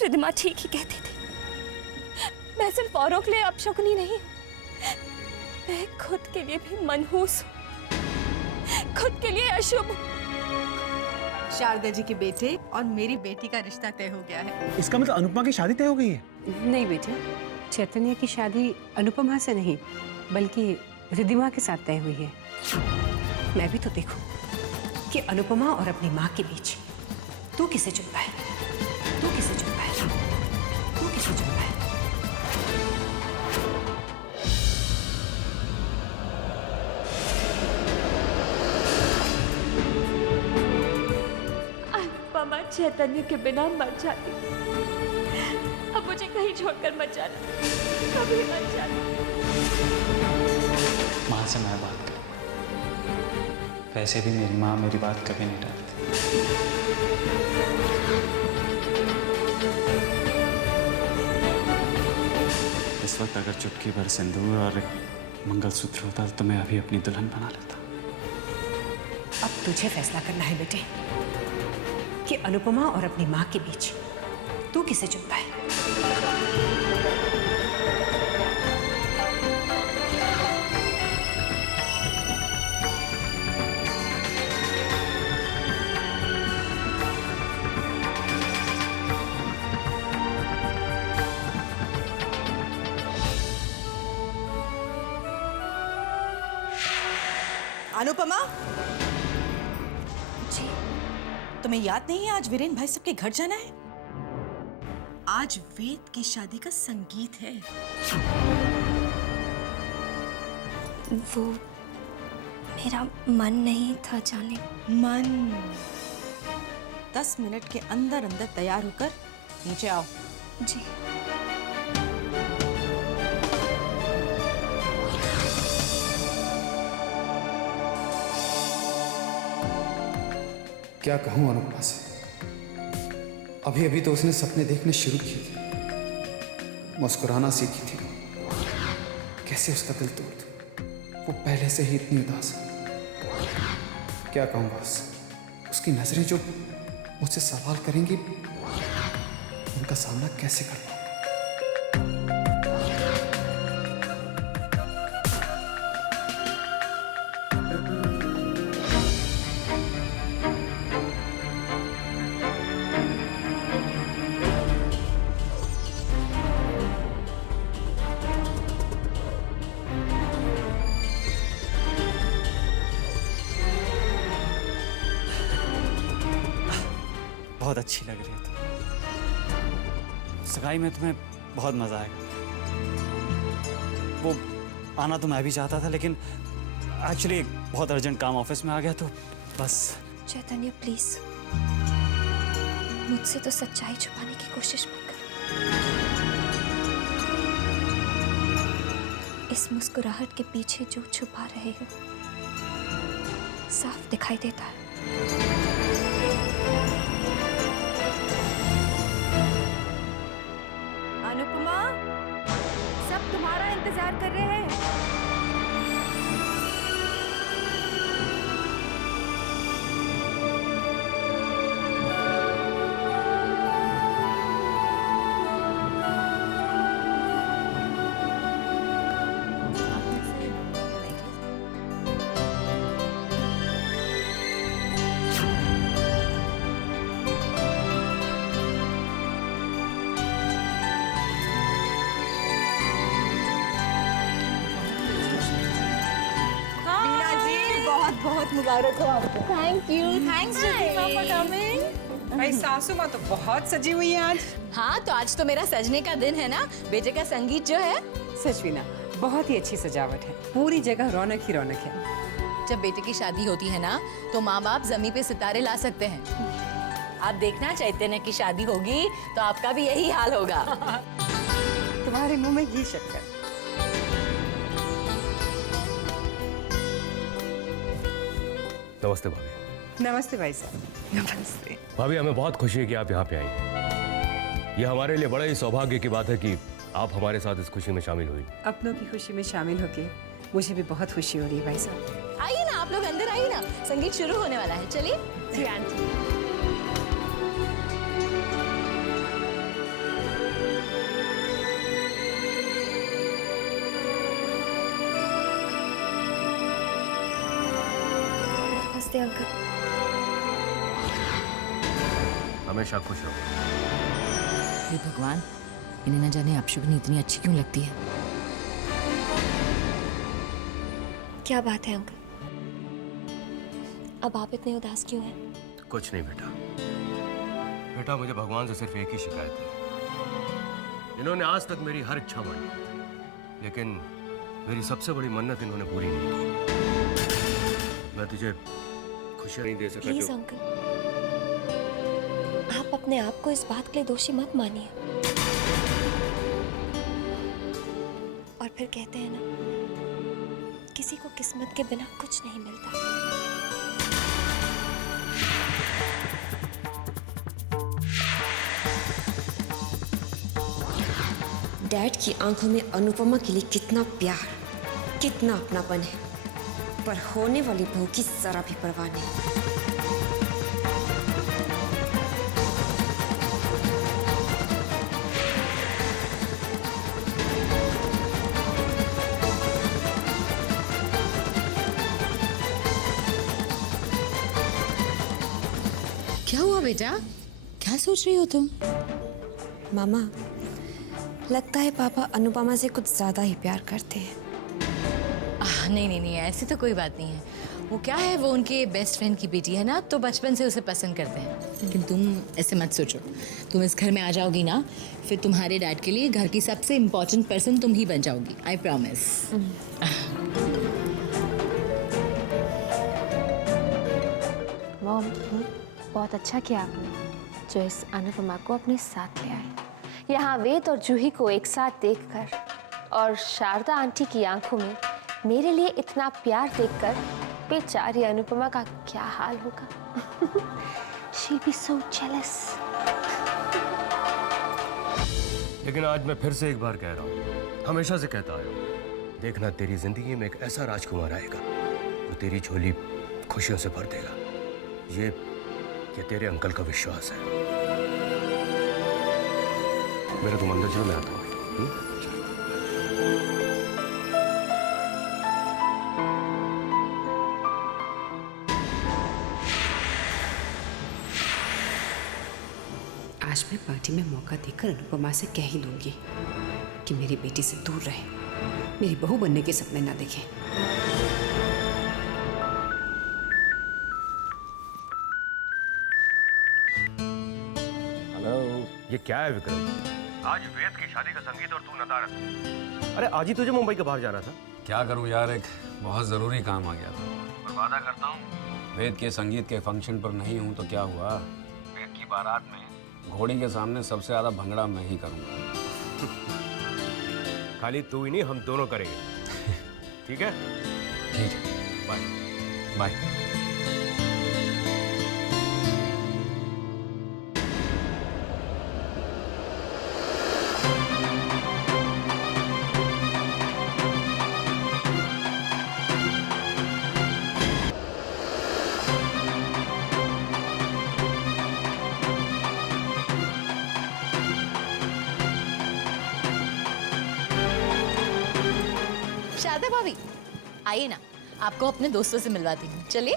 रिद्धिमा ठीक ही कहती थी। मैं सिर्फ औरों के लिए अपशकुनी नहीं, मैं खुद के लिए भी मनहूस हूँ, खुद के लिए अशुभ। शारदा जी के बेटे और मेरी बेटी का रिश्ता तय हो गया है। इसका मतलब अनुपमा की शादी तय हो गई है? नहीं बेटे, चैतन्य की शादी अनुपमा से नहीं बल्कि रिद्धिमा के साथ तय हुई है। मैं भी तो देखूं कि अनुपमा और अपनी माँ के बीच तू किसे चुनता है, तू किसे चुनता है, तू किसे चुनता है। अनुपमा चैतन्य के बिना मर जाती, अब मुझे कहीं छोड़कर मत जाना, कभी मत जाना। माँ से मैं बात कर, वैसे भी मेरी माँ मेरी बात कभी नहीं टालती। इस वक्त अगर चुटकी भर सिंदूर और एक मंगलसूत्र होता तो मैं अभी अपनी दुल्हन बना लेता। अब तुझे फैसला करना है बेटे कि अनुपमा और अपनी माँ के बीच तू किसे चुनता है। अनुपमा, जी तुम्हें याद नहीं है आज वीरेन भाई सबके घर जाना है? आज वेद की शादी का संगीत है। वो मेरा मन नहीं था जाने। मन 10 मिनट के अंदर अंदर तैयार होकर नीचे आओ। जी क्या कहूँ अनुपमा से, अभी अभी तो उसने सपने देखने शुरू किए थे, मुस्कुराना सीखी थी। कैसे उसका दिल तोड़ दूं? वो पहले से ही इतनी उदास है। क्या कहूँ बस, उसकी नजरें जो मुझसे सवाल करेंगी उनका सामना कैसे कर पाऊँ? बहुत अच्छी लग रही है तुम। सगाई में तुम्हें बहुत मजा आएगा। वो आना तो मैं भी चाहता था, लेकिन एक्चुअली बहुत अर्जेंट काम ऑफिस में आ गया, तो बस। चैतन्य प्लीज मुझसे तो सच्चाई छुपाने की कोशिश मत करो। इस मुस्कुराहट के पीछे जो छुपा रहे हो साफ दिखाई देता है। अनुपमा, सब तुम्हारा इंतजार कर रहे हैं। बहुत मुबारक हो आपको। Thank you. Thanks for coming. भाई सासू माँ तो बहुत सजी हुई है आज। हाँ, तो आज तो मेरा सजने का दिन है ना। बेटे का संगीत जो है। सचवीना, बहुत ही अच्छी सजावट है, पूरी जगह रौनक ही रौनक है। जब बेटे की शादी होती है ना तो माँ बाप जमीन पे सितारे ला सकते हैं। आप देखना, चैतन्य की शादी होगी तो आपका भी यही हाल होगा। तुम्हारे मुंह में घी शक्कर। नमस्ते भाभी। नमस्ते भाई साहब। नमस्ते भाभी, हमें बहुत खुशी है कि आप यहाँ पे आई। ये हमारे लिए बड़ा ही सौभाग्य की बात है कि आप हमारे साथ इस खुशी में शामिल हुई। अपनों की खुशी में शामिल होके मुझे भी बहुत खुशी हो रही है भाई साहब। आइए ना आप लोग अंदर आइए ना, संगीत शुरू होने वाला है। चलिए। जी आंटी। नमस्ते अंकल। हमेशा खुश रहो। हे भगवान, इन्हें न जाने अपशगुनी इतनी अच्छी क्यों लगती है। क्या बात है अंकल, अब आप इतने उदास क्यों हैं? कुछ नहीं बेटा। बेटा मुझे भगवान से सिर्फ एक ही शिकायत है। इन्होंने आज तक मेरी हर इच्छा मानी, लेकिन मेरी सबसे बड़ी मन्नत इन्होंने पूरी नहीं की। मैं तुझे खुशियां नहीं दे सका। प्लीज अंकल, आप अपने आप को इस बात के लिए दोषी मत मानिए। और फिर कहते हैं ना, किसी को किस्मत के बिना कुछ नहीं मिलता। डैड की आंखों में अनुपमा के लिए कितना प्यार, कितना अपनापन है, पर होने वाली बहू की जरा भी परवाह नहीं। क्या हुआ बेटा, क्या सोच रही हो तुम? मामा, लगता है पापा अनुपमा से कुछ ज्यादा ही प्यार करते हैं। नहीं नहीं नहीं, ऐसी तो कोई बात नहीं है। वो क्या है, वो उनके बेस्ट फ्रेंड की बेटी है ना, तो बचपन से उसे पसंद करते हैं। लेकिन तुम ऐसे मत सोचो, तुम इस घर में आ जाओगी ना, फिर तुम्हारे डैड के लिए घर की सबसे इम्पोर्टेंट पर्सन तुम ही बन जाओगी। I promise. मॉम, बहुत अच्छा किया आपने जो इस अनुपमा को अपने साथ ले आए। यहाँ वेद और जूही को एक साथ देखकर और शारदा आंटी की आंखों में मेरे लिए इतना प्यार देखकर बेचारी अनुपमा का क्या हाल होगा। She'll be so jealous. लेकिन आज मैं फिर से एक बार कह रहा हूँ, हमेशा से कहता आया हूँ, देखना तेरी जिंदगी में एक ऐसा राजकुमार आएगा जो तेरी झोली खुशियों से भर देगा। ये तेरे अंकल का विश्वास है। मेरे तुम अंदर चलो, मैं आता हूँ। आज मैं पार्टी में मौका देकर अनुपमा से कह ही दूंगी कि मेरी बेटी से दूर रहे, मेरी बहू बनने के सपने ना देखें। ये क्या है विक्रम? आज वेद की शादी का संगीत और तू नदारद। अरे आज ही तुझे मुंबई के बाहर जाना था। क्या करूं यार, एक बहुत ज़रूरी काम आ गया था। और वादा करता हूँ वेद के संगीत के फंक्शन पर नहीं हूँ तो क्या हुआ, वेद की बारात में घोड़ी के सामने सबसे ज़्यादा भंगड़ा मैं ही करूँगा। खाली तू ही नहीं, हम दोनों करेंगे। ठीक है? ठीक है, बाय बाय। शारदा भाभी, आइए ना, आपको अपने दोस्तों से मिलवाती हूँ। चलिए।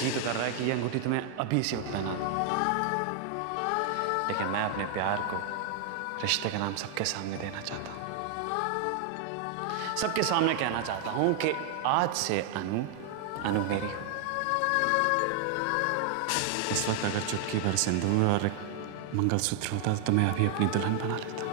जी तो कर रहा है कि ये अंगूठी तुम्हें अभी से पहना दूं, लेकिन मैं अपने प्यार को रिश्ते का नाम सबके सामने देना चाहता हूँ। सबके सामने कहना चाहता हूँ कि आज से अनु मेरी हो। इस वक्त अगर चुटकी भर सिंदूर और एक मंगलसूत्र होता तो मैं अभी अपनी दुल्हन बना लेता।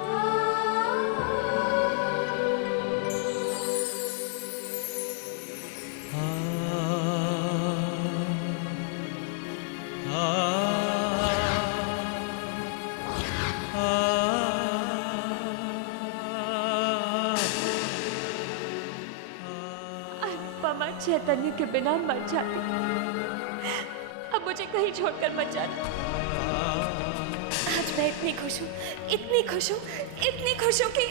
अनुपमा चैतन्य के बिना मर जाती, अब मुझे कहीं छोड़कर मत जाना। आज मैं इतनी खुश हूँ, इतनी खुश हूँ, इतनी खुश हूँ कि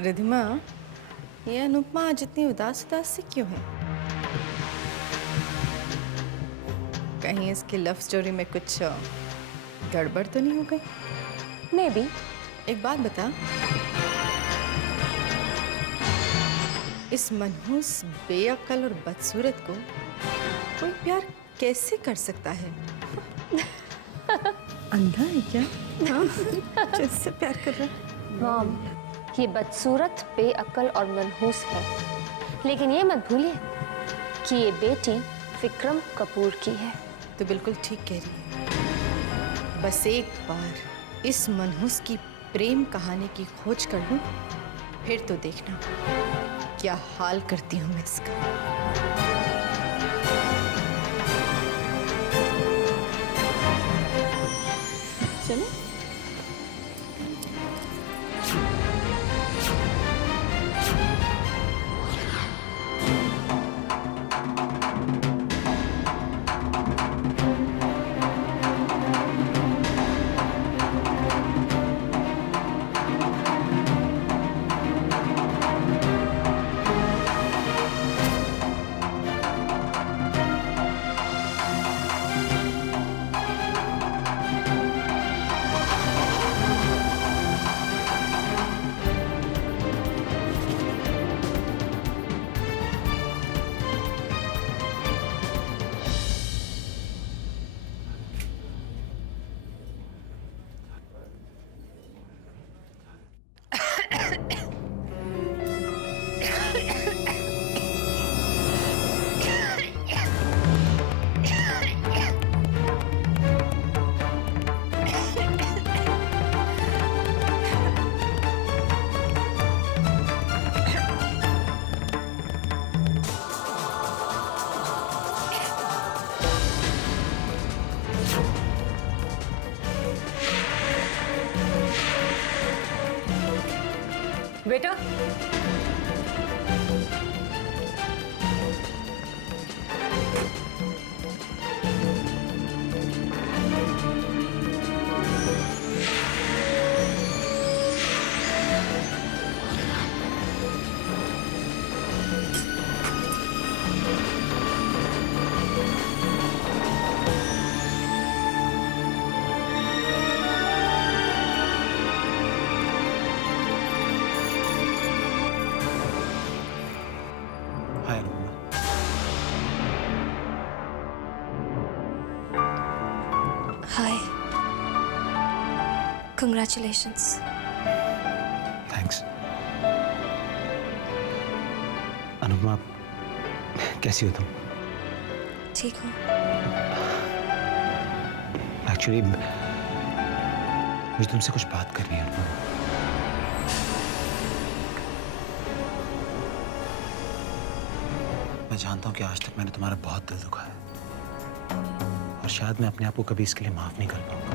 रिधिमा, ये अनुपमा आज इतनी उदास उदास सी क्यों है? कहीं इसकी लव स्टोरी में कुछ गड़बड़ तो नहीं हो गई? May be. एक बात बता, इस मनहूस, बेअक्ल और बदसूरत को कोई प्यार कैसे कर सकता है? अंधा है क्या? हाँ, जिससे प्यार कर रहा है। मॉम, ये बदसूरत, बेअक्ल और मनहूस है, लेकिन ये मत भूलिए कि ये बेटी विक्रम कपूर की है। तो बिल्कुल ठीक कह रही है। बस एक बार इस मनहूस की प्रेम कहानी की खोज कर लूं, फिर तो देखना क्या हाल करती हूं मैं इसका। चलो। बेटा, हाय अनुपमा। हाय, कंग्रेचुलेशंस। थैंक्स। अनुपमा, कैसी हो तुम? ठीक हो? एक्चुअली मुझे तुमसे कुछ बात करनी है अनुपमा। मैं जानता हूँ कि आज तक मैंने तुम्हारा बहुत दिल दुखा है और शायद मैं अपने आप को कभी इसके लिए माफ नहीं कर पाऊंगा,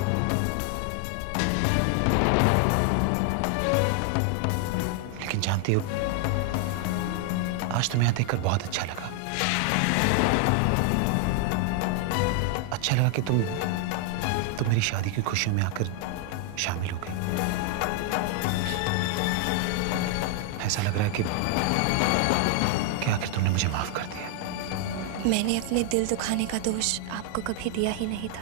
लेकिन जानती हो, आज तुम्हें यहाँ देखकर बहुत अच्छा लगा। अच्छा लगा कि तुम मेरी शादी की खुशियों में आकर शामिल हो गई। ऐसा लग रहा है कि आखिर तुमने मुझे माफ कर दिया। मैंने अपने दिल दुखाने का दोष आपको कभी दिया ही नहीं था।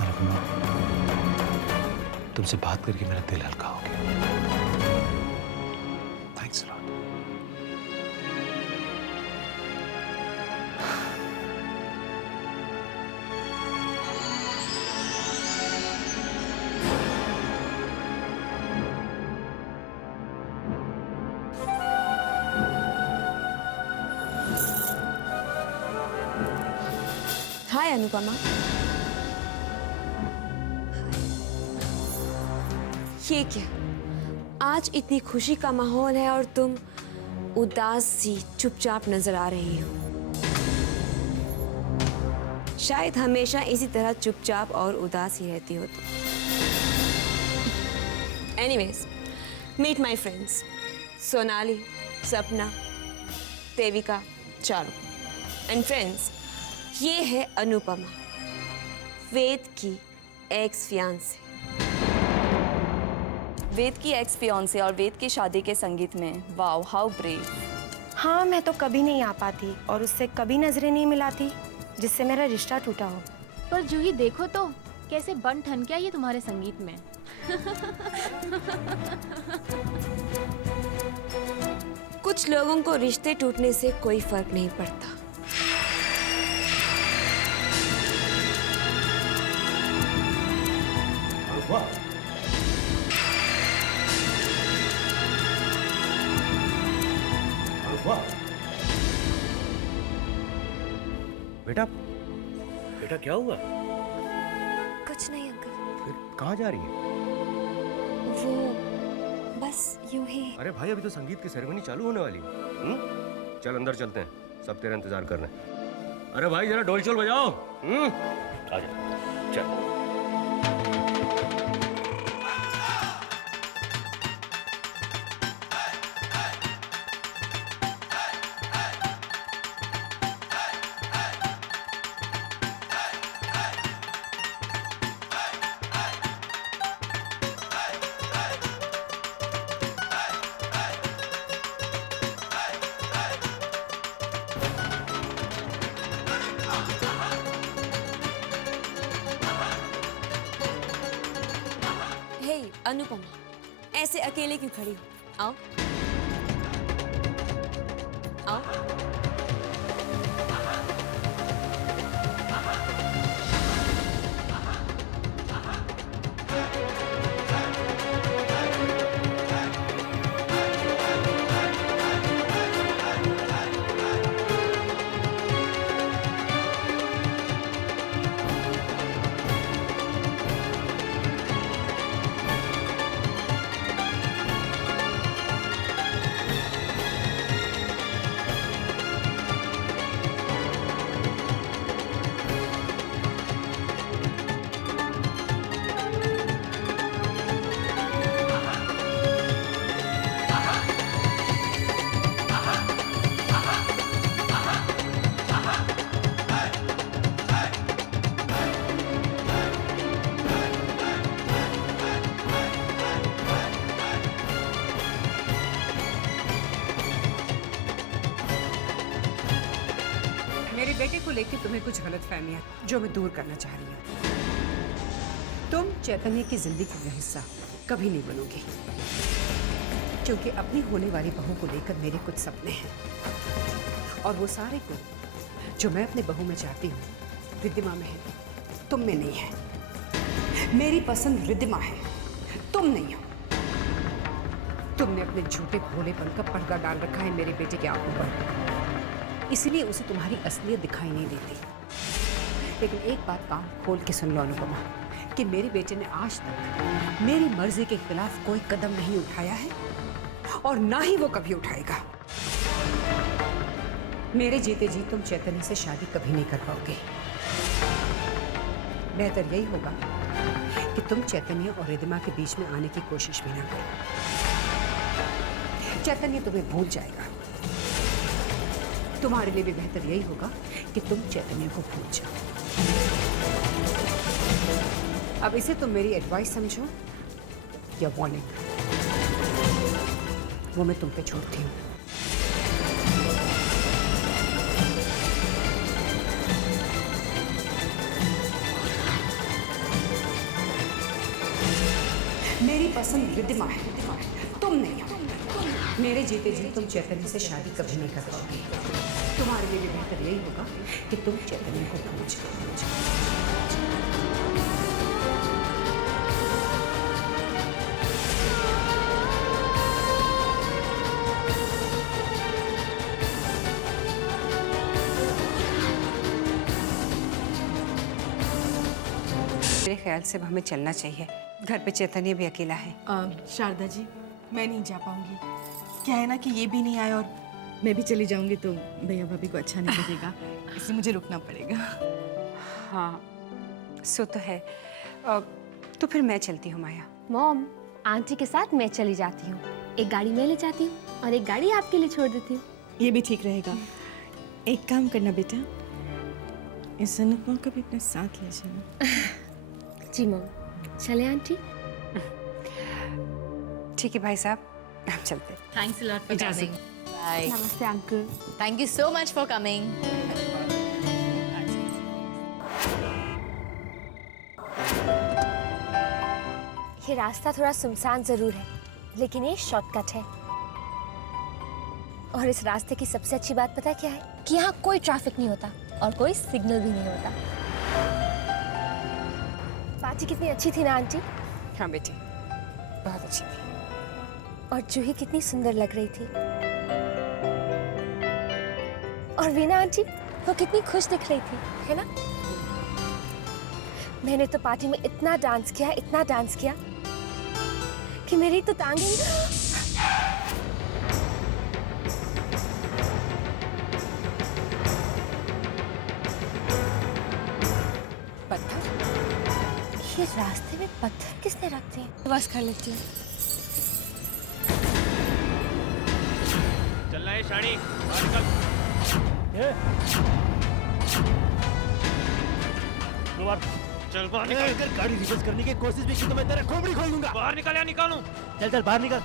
अनुपमा, तुमसे बात करके मेरा दिल हल्का हो गया। Thanks a lot. Hi Anupama. ये क्या, आज इतनी खुशी का माहौल है और तुम उदास सी चुपचाप नजर आ रही हो। शायद हमेशा इसी तरह चुपचाप और उदास ही रहती हो तुम। Anyways, meet my friends Sonali, Sapna, Devika, Charu and friends, ये है अनुपमा, वेद की एक्स फियांसे। वेद की एक्स फियांसे और वेद की शादी के संगीत में, वाओ हाउ ब्रेव। हाँ, मैं तो कभी नहीं आ पाती और उससे कभी नजरें नहीं मिलाती जिससे मेरा रिश्ता टूटा हो। पर जूही देखो तो कैसे बन ठन गया ये तुम्हारे संगीत में। कुछ लोगों को रिश्ते टूटने से कोई फर्क नहीं पड़ता। बेटा बेटा क्या हुआ? कुछ नहीं अंकल। फिर कहाँ जा रही है? वो बस यूं ही। अरे भाई अभी तो संगीत की सेरेमनी चालू होने वाली है। चल अंदर चलते हैं, सब तेरा इंतजार कर रहे हैं। अरे भाई जरा ढोल चोल बजाओ। आजा चल। अनुपमा, ऐसे अकेले क्यों खड़ी हो? आओ आओ। मेरे बेटे को लेकर तुम्हें कुछ गलतफहमियां जो मैं दूर करना चाह रही हूँ। तुम चैतन्य की जिंदगी का हिस्सा कभी नहीं बनोगे, क्योंकि अपनी होने वाली बहू को लेकर मेरे कुछ सपने हैं, और वो सारे गुण जो मैं अपने बहू में चाहती हूँ रिद्धिमा में है, तुम में नहीं है। मेरी पसंद रिद्धिमा है, तुम नहीं हो। तुमने अपने झूठे भोलेपन का पर्दा डाल रखा है मेरे बेटे की आंखों पर, इसलिए उसे तुम्हारी असलियत दिखाई नहीं देती। लेकिन एक बात कान खोल के सुन लो अनुपमा, कि मेरे बेटे ने आज तक मेरी मर्जी के खिलाफ कोई कदम नहीं उठाया है और ना ही वो कभी उठाएगा। मेरे जीते जी तुम चैतन्य से शादी कभी नहीं कर पाओगे। बेहतर यही होगा कि तुम चैतन्य और रिद्धिमा के बीच में आने की कोशिश भी ना करो। चैतन्य तुम्हें भूल जाएगा। तुम्हारे लिए भी बेहतर यही होगा कि तुम चैतन्य को भूल जाओ। अब इसे तुम मेरी एडवाइस समझो या वार्निंग, वो मैं तुम पे छोड़ती हूँ। मेरी पसंद रिद्धिमा है, तुम नहीं हो। मेरे जीते जी तुम चैतन्य से शादी कभी नहीं कर पाओगे। तुम्हारे लिए भी बेहतर यही होगा कि तुम चैतन्य को भूल जाओ। मेरे ख्याल से हमें चलना चाहिए, घर पे चैतन्य भी अकेला है। शारदा जी, मैं नहीं जा पाऊंगी। क्या है ना कि ये भी नहीं आए और मैं भी चली जाऊंगी तो भैया भाभी को अच्छा नहीं लगेगा, इसलिए मुझे रुकना पड़ेगा। हाँ, सो तो है। तो फिर मैं चलती हूँ माया। मॉम, आंटी के साथ मैं चली जाती हूँ। एक गाड़ी मैं ले जाती हूँ और एक गाड़ी आपके लिए छोड़ देती हूँ। ये भी ठीक रहेगा। एक काम करना बेटा, इस अनुपमा को भी अपने साथ ले जाना। जी मॉम, चले आंटी? ठीक है भाई साहब, आप चलते। Thanks a lot for coming. Bye. नमस्ते uncle. Thank you so much for coming. ये रास्ता थोड़ा सुनसान जरूर है, लेकिन ये शॉर्टकट है। और इस रास्ते की सबसे अच्छी बात पता है क्या है? कि यहाँ कोई ट्रैफिक नहीं होता और कोई सिग्नल भी नहीं होता। पार्टी कितनी अच्छी थी ना आंटी? हाँ बेटी, बहुत अच्छी थी। और जूही कितनी सुंदर लग रही थी। और वीना आंटी, वो कितनी खुश दिख रही थी, है ना? मैंने तो पार्टी में इतना डांस किया कि मेरी तो टांगें पत्थर? ये रास्ते में पत्थर किसने रख दिए? बस कर लेती हूँ। चलना है शानी, बाहर निकल। चल बाहर निकल। अगर गाड़ी रिवर्स करने की कोशिश भी की तो मैं तेरा खोपड़ी खोल दूंगा। बाहर निकल या निकालूं? चल चल बाहर निकल।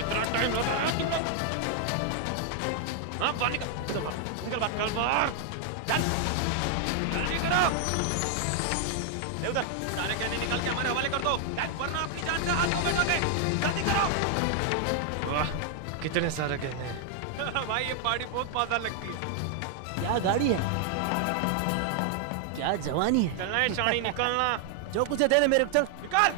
इतना टाइम लग रहा है तुमको? हाँ बाहर निकल, निकल बाहर, चल जल्दी करो। उधर सारे कहने निकल के हमारे हवाले कर दो, वरना अपनी जान का हाथ में बैठोगे। जल्दी करो। वाह कितने सारे कहने। भाई ये पार्टी बहुत मजा लगती है। क्या गाड़ी है, क्या जवानी है। चलना है शानी, निकलना। जो कुछ है दे दे मेरे को, चल निकाल,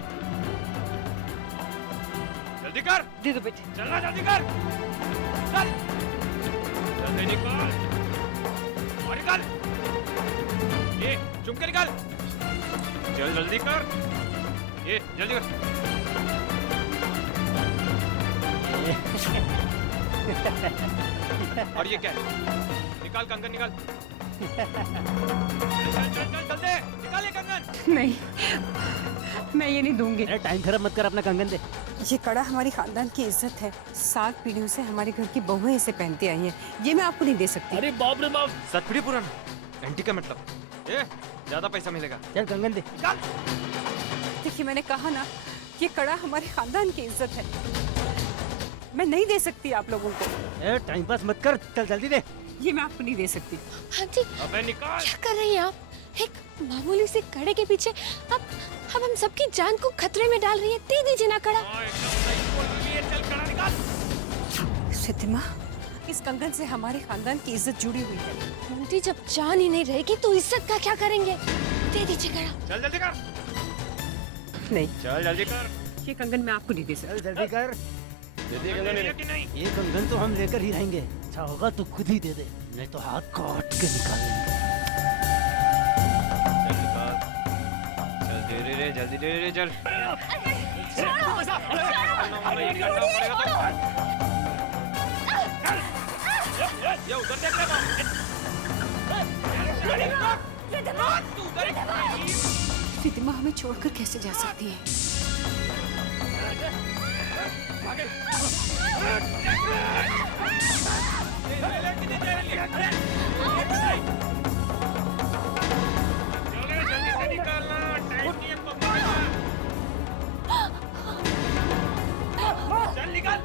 जल्दी कर। दे दो बेटे। चलना जल्दी कर, चल जल्दी निकाल और निकाल। ये चुम के निकाल, चल जल्दी कर। ये जल्दी कर। और ये क्या है? निकाल कंगन, निकाल। चल चल चल चल दे, निकाल ये कंगन। नहीं, मैं ये नहीं दूंगी। टाइम खराब मत कर, अपना कंगन दे। ये कड़ा हमारी खानदान की इज्जत है। 7 पीढ़ियों से हमारे घर की बहुएं इसे पहनती आई हैं। ये मैं आपको नहीं दे सकती। अरे बाप रे बाप, 7 पीढ़ी पुराना। एंटी का मतलब ये ज्यादा पैसा मिलेगा। चल कंगन दे। निकाल। देखिए मैंने कहा ना, ये कड़ा हमारे खानदान की इज्जत है। मैं नहीं दे सकती आप लोगों को। टाइम पास मत कर, चल जल्दी दे। ये मैं आपको नहीं दे सकती। आंटी, अबे निकाल। क्या कर रही हैं आप? एक मामूली से कड़े के पीछे अब हम सबकी जान को खतरे में डाल रही है। दे दीजिए ना कड़ा। चल कड़ा निकाल। सिद्धिमा, इस कंगन से हमारे खानदान की इज्जत जुड़ी हुई है। आंटी, जब जान ही नहीं रहेगी तो इज्जत का क्या करेंगे? दे दीजिए कड़ा। चल जल्दी कर। नहीं, चल जल्दी कर। ये कंगन मैं आपको नहीं दे सकती। चल जल्दी कर। नहीं, ये कंगन तो हम लेकर ही रहेंगे। अच्छा होगा तो खुद ही दे दे, नहीं तो हाथ काट के निकाल लेंगे। चल निकाल, चल दे रे, जल्दी दे रे, चल। ये उधर देख रहा है। सिद्धिमा हमें छोड़कर कैसे जा सकती है? जल्दी से निकालना, टाइम नहीं है पप्पा। चल निकाल।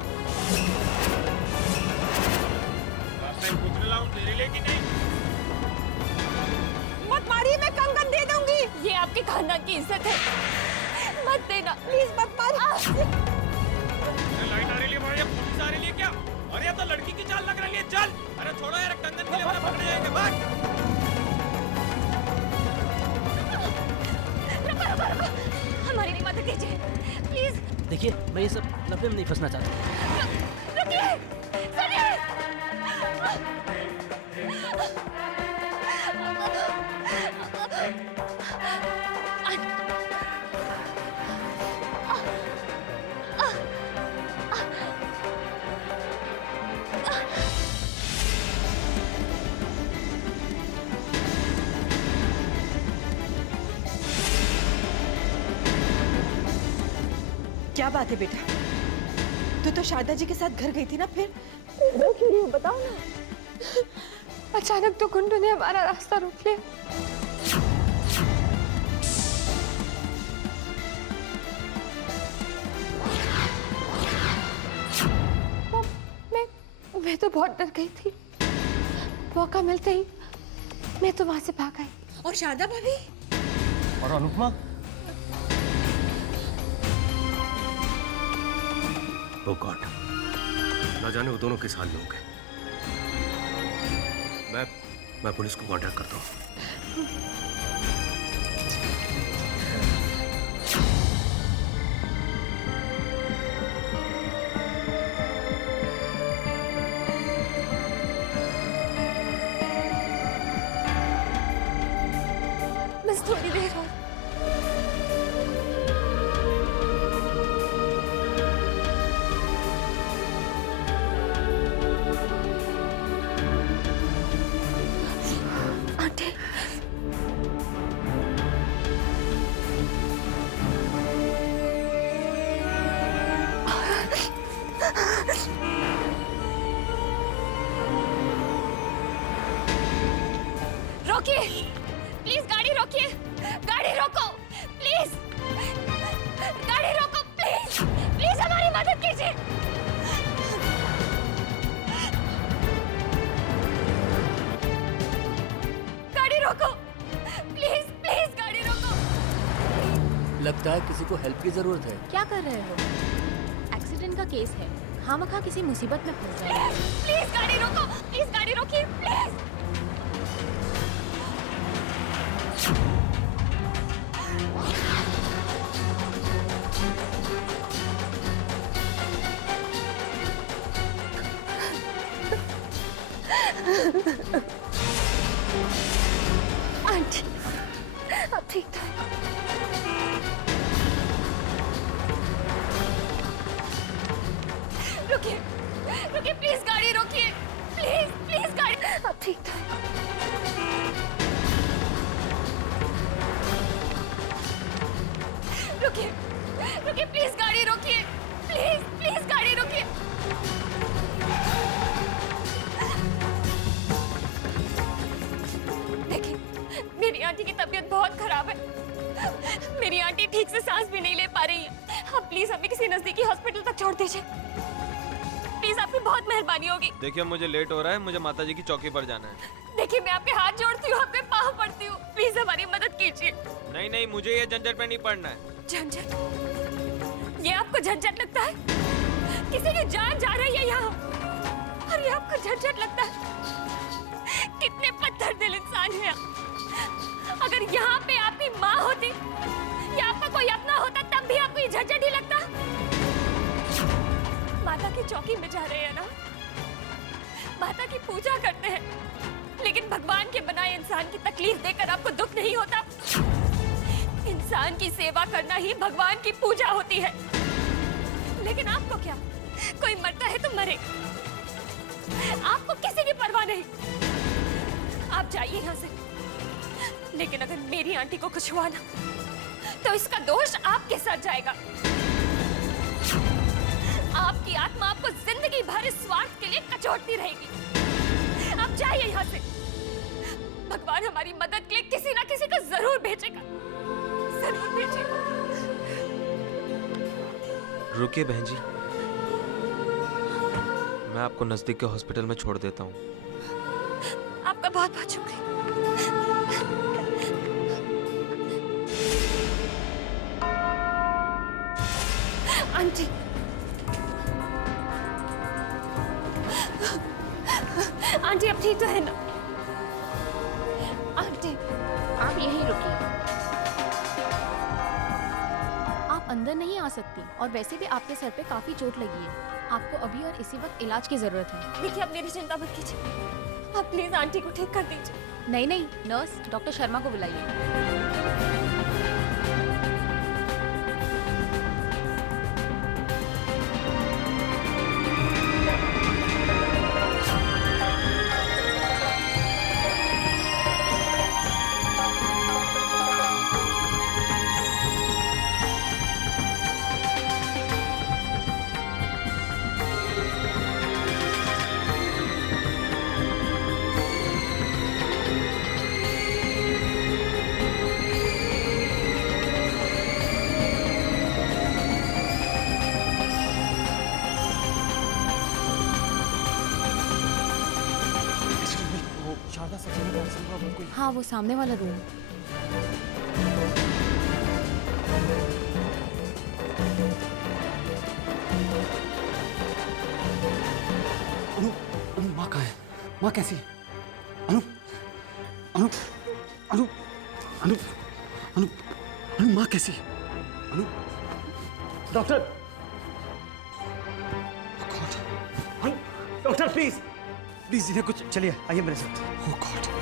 पूछने लाऊं तेरे लिए कि नहीं? मत मारिए, मैं कंगन दे दूंगी। ये आपके खानदान की इज्जत है, मत देना प्लीज, मत मारिए। लाइट आ रही है भाई, पुलिस आ रही है क्या? अरे तो लड़की की चाल लग रही है। चल, अरे छोड़ो यार, कंगन के लिए हमारे पकड़े जाएंगे। भाग। हमारी भी मदद कीजिए प्लीज। देखिए मैं ये सब लफड़े में नहीं फंसना चाहता। रुकिए, सुनिए। क्या बात है बेटा? तू तो शारदा जी के साथ घर गई थी ना, फिर बताओ ना। अचानक तो गुंडों ने हमारा रास्ता रोक लिया। मैं तो बहुत डर गई थी। मौका मिलते ही मैं तो वहां से भाग आई। और शारदा भाभी और अनुपमा? ओह गॉड, ना जाने वो दोनों किस हाल में होंगे। मैं पुलिस को कांटेक्ट करता हूँ। बस थोड़ी देर और। आंटी, रोकिए प्लीज, गाड़ी रोकिए, गाड़ी रोको प्लीज, गाड़ी रोको प्लीज, प्लीज हमारी मदद कीजिए। गाड़ी रोको प्लीज, प्लीज गाड़ी रोको। लगता है किसी को हेल्प की जरूरत है। क्या कर रहे हो? एक्सीडेंट का केस है, खामखा किसी मुसीबत में फंस जाएंगे। प्लीज गाड़ी रोको, प्लीज गाड़ी रोकिए प्लीज। आंटी, अब ठीक था। रुकिए, रुकिए प्लीज, गाड़ी रोकिए प्लीज, प्लीज गाड़ी। अब ठीक था। रुकिए, रुकिए प्लीज, गाड़ी रोकिए प्लीज, प्लीज गाड़ी रोकिए। देखिए, मेरी आंटी की तबीयत बहुत खराब है। मेरी आंटी ठीक से सांस भी नहीं ले पा रही है। आप प्लीज हमें किसी नजदीकी हॉस्पिटल तक छोड़ दीजिए। प्लीज आपकी बहुत मेहरबानी होगी। देखिए मुझे लेट हो रहा है, मुझे माताजी की चौकी पर जाना है। देखिए मैं आपके हाथ जोड़ती हूँ, आपके पाँव पड़ती हूँ, प्लीज हमारी मदद कीजिए। नहीं नहीं, मुझे ये झंझट में नहीं पड़ना है। झंझट? ये आपको झंझट लगता है? किसी की जान जा रही है यहाँ, और ये आपको झंझट लगता है? कितने पत्थर दिल इंसान है आप। अगर यहाँ पे आपकी माँ होती या आपका कोई अपना होता तब भी आपको ये झंझट ही लगता। माता की चौकी में जा रहे हैं ना, माता की पूजा करते हैं, लेकिन भगवान के बनाए इंसान की तकलीफ देकर आपको दुख नहीं होता? इंसान की सेवा करना ही भगवान की पूजा होती है। लेकिन आपको क्या, कोई मरता है तो मरे, आपको किसी की परवाह नहीं। आप जाइए यहाँ से, लेकिन अगर मेरी आंटी को कुछ हुआ ना तो इसका दोष आपके साथ जाएगा। आपकी आत्मा आपको जिंदगी भर इस स्वार्थ के लिए कचोटती रहेगी। आप जाइए यहाँ से, भगवान हमारी मदद के लिए किसी ना किसी को जरूर भेजेगा, जरूर भेजेगा। रुकिए बहन जी, मैं आपको नजदीक के हॉस्पिटल में छोड़ देता हूँ। आपका बहुत बहुत शुक्रिया। आंटी, आंटी अब ठीक तो है ना? आंटी आप यहीं रुकिए। आप अंदर नहीं आ सकती, और वैसे भी आपके सर पे काफी चोट लगी है। आपको अभी और इसी वक्त इलाज की जरूरत है। देखिए आप मेरी चिंता मत कीजिए, आप प्लीज आंटी को ठीक कर दीजिए। नहीं नहीं, नर्स डॉक्टर शर्मा को बुलाइए। हाँ, वो सामने वाला रूम। अनु, अनु माँ कहाँ है? माँ कैसी है? अनु, अनु, अनु, अनु, अनु, अनु माँ कैसी है? अनु, डॉक्टर, डॉक्टर प्लीज प्लीज इन्हें कुछ, चलिए आइए मेरे साथ। ओह गॉड।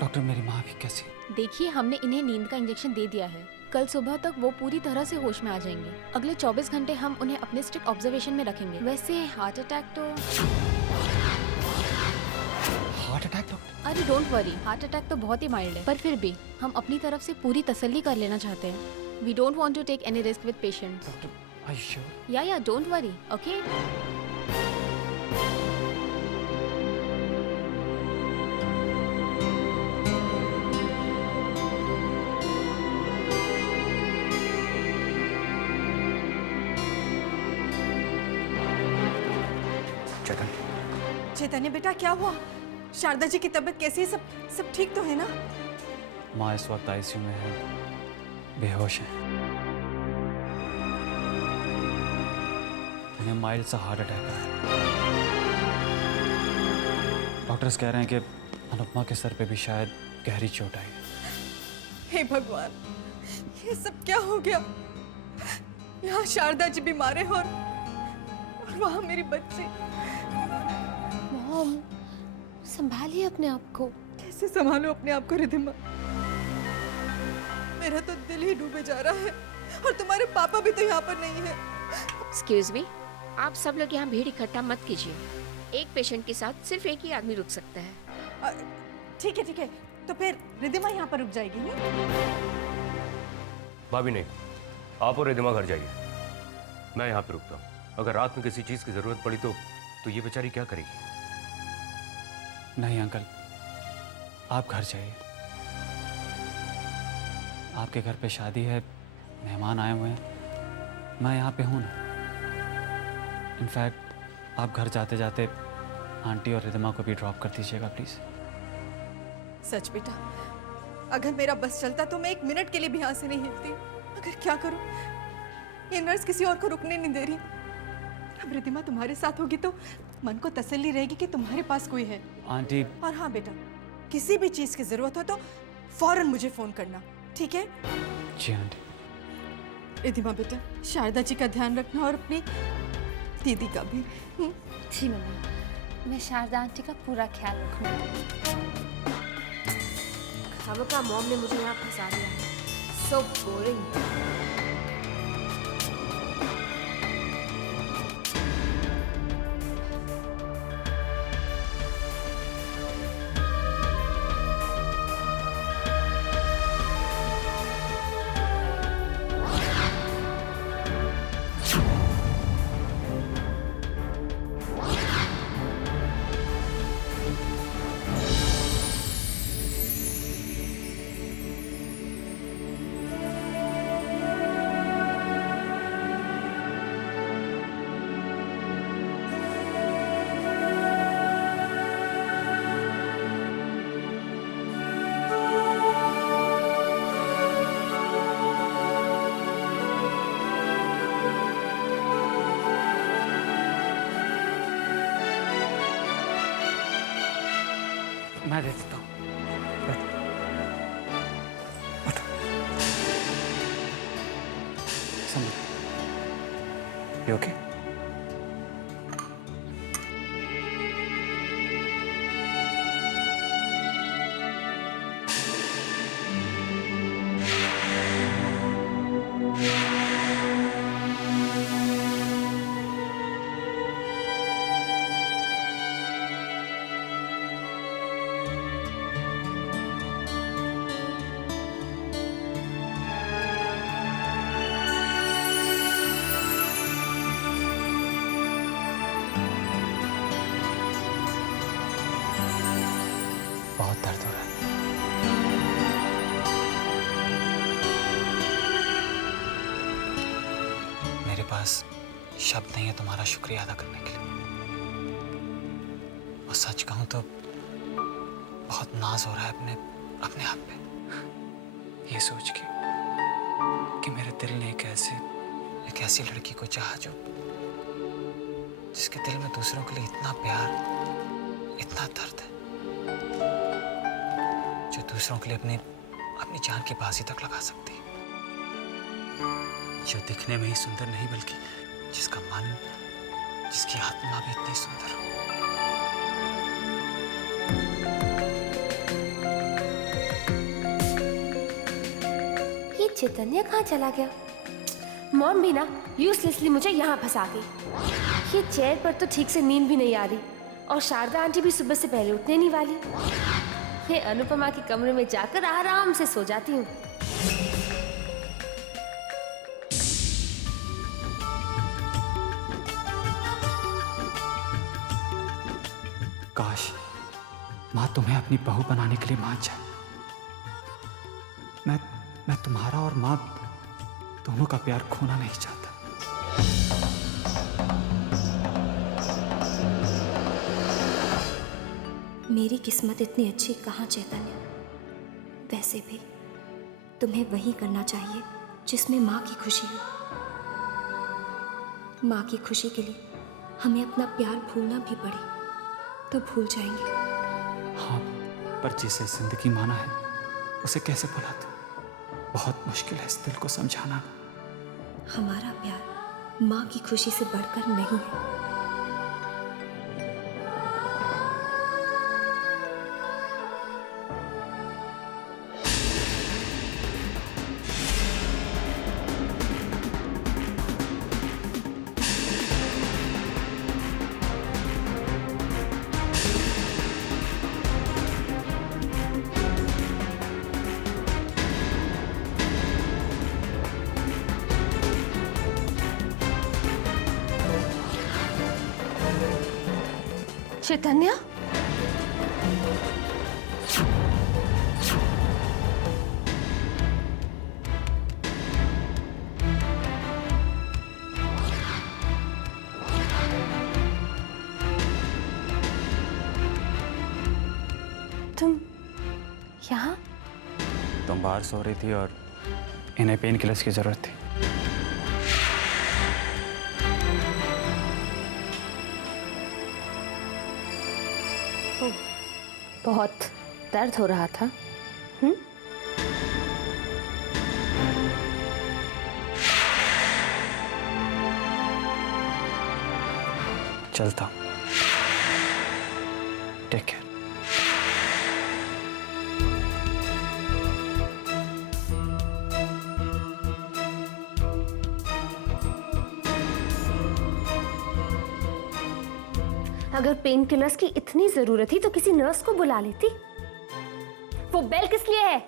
डॉक्टर मेरी माँ भी कैसी? देखिए, हमने इन्हें नींद का इंजेक्शन दे दिया है। कल सुबह तक वो पूरी तरह से होश में आ जाएंगे। अगले 24 घंटे हम उन्हें अपने स्ट्रिक्ट ऑब्जर्वेशन में रखेंगे। वैसे हार्ट अटैक तो हार्ट अटैक डॉक्टर? अरे डोंट वरी, हार्ट अटैक तो बहुत ही माइल्ड है, पर फिर भी हम अपनी तरफ से पूरी तसल्ली कर लेना चाहते हैं। We don't want to take any risk with patients. Are you sure? Yeah don't worry, okay? Chaitanya बेटा, क्या हुआ? शारदा जी की तबीयत कैसी है? सब ठीक तो है ना? माँ इस वक्त आईसीयू में है, बेहोश है। इन्हें माइल्ड सा हार्ट अटैक आया। डॉक्टर्स कह रहे हैं कि अनुपमा के सर पे भी शायद गहरी चोट आई है। हे भगवान, ये सब क्या हो गया? यहाँ शारदा जी बीमार है और वहाँ मेरी बच्ची। मॉम, संभालिए अपने आप को। कैसे संभालो अपने आप को रिधिमा? मेरा तो दिल ही डूबे जा रहा है और तुम्हारे पापा भी तो यहाँ पर नहीं है। एक्सक्यूज मी, आप सब लोग यहाँ भीड़ इकट्ठा मत कीजिए। एक पेशेंट के साथ सिर्फ एक ही आदमी रुक सकता है। ठीक है, तो फिर रिधिमा यहाँ पर रुक जाएगी ना? भाभी नहीं, आप और रिधिमा घर जाइए, मैं यहाँ पे रुकता हूँ। अगर रात में किसी चीज की जरूरत पड़ी तो ये बेचारी क्या करेगी? नहीं अंकल, आप घर जाइए। आपके घर पे शादी है, मेहमान आए हुए हैं, मैं यहाँ पे हूँ ना। इनफैक्ट आप घर जाते जाते आंटी और रिधिमा को भी ड्रॉप कर दीजिएगा प्लीज। सच बेटा, अगर मेरा बस चलता तो मैं एक मिनट के लिए भी यहाँ से नहीं हिलती। मगर क्या करूँ, ये नर्स किसी और को रुकने नहीं दे रही। अब रिधिमा तुम्हारे साथ होगी तो मन को तसल्ली रहेगी कि तुम्हारे पास कोई है। आंटी। और हाँ बेटा, किसी भी चीज की जरूरत हो तो फौरन मुझे फोन करना, ठीक है? जी आंटी। रिधिमा बेटा, शारदा जी का ध्यान रखना और अपनी दीदी का भी। जी मम्मी, मैं शारदा आंटी का पूरा ख्याल रखूंगी। खामखा मॉम ने मुझे यहाँ फंसा दिया है। So boring. मैं दे देता हूँ। You okay? बहुत दर्द हो रहा है। मेरे पास शब्द नहीं है तुम्हारा शुक्रिया अदा करने के लिए। और सच कहूं तो बहुत नाज हो रहा है अपने आप पे, ये सोच के कि मेरे दिल ने एक ऐसी लड़की को चाहा जिसके दिल में दूसरों के लिए इतना प्यार, इतना दर्द है, जो दूसरों के लिए अपनी जान की बाजी तक लगा सकती है, जो दिखने में ही सुंदर नहीं बल्कि जिसका मन, जिसकी आत्मा भी इतनी सुंदर हो। ये चैतन्य कहाँ चला गया? मॉम भी ना यूजलेसली मुझे यहाँ फंसा गई। ये चेयर पर तो ठीक से नींद भी नहीं आ रही और शारदा आंटी भी सुबह से पहले उठने नहीं वाली। मैं अनुपमा के कमरे में जाकर आराम से सो जाती हूँ। काश माँ तुम्हें अपनी बहू बनाने के लिए मान जाए। मैं तुम्हारा और माँ दोनों का प्यार खोना नहीं चाहता। मेरी किस्मत इतनी अच्छी कहाँ चैतन्य। वैसे भी तुम्हें वही करना चाहिए जिसमें माँ की खुशी हो। माँ की खुशी के लिए हमें अपना प्यार भूलना भी पड़े तो भूल जाएंगे। हाँ, पर जिसे जिंदगी माना है उसे कैसे भुला दूं? बहुत मुश्किल है इस दिल को समझाना। हमारा प्यार माँ की खुशी से बढ़कर नहीं है। चैतन्य, तुम यहाँ? तुम बाहर सो रही थी और इन्हें पेन किलर्स की जरूरत थी। बहुत दर्द हो रहा था। चलता हूँ। Take care. अगर पेन किलर्स की इतनी जरूरत थी तो किसी नर्स को बुला लेती। वो बेल किस लिए है?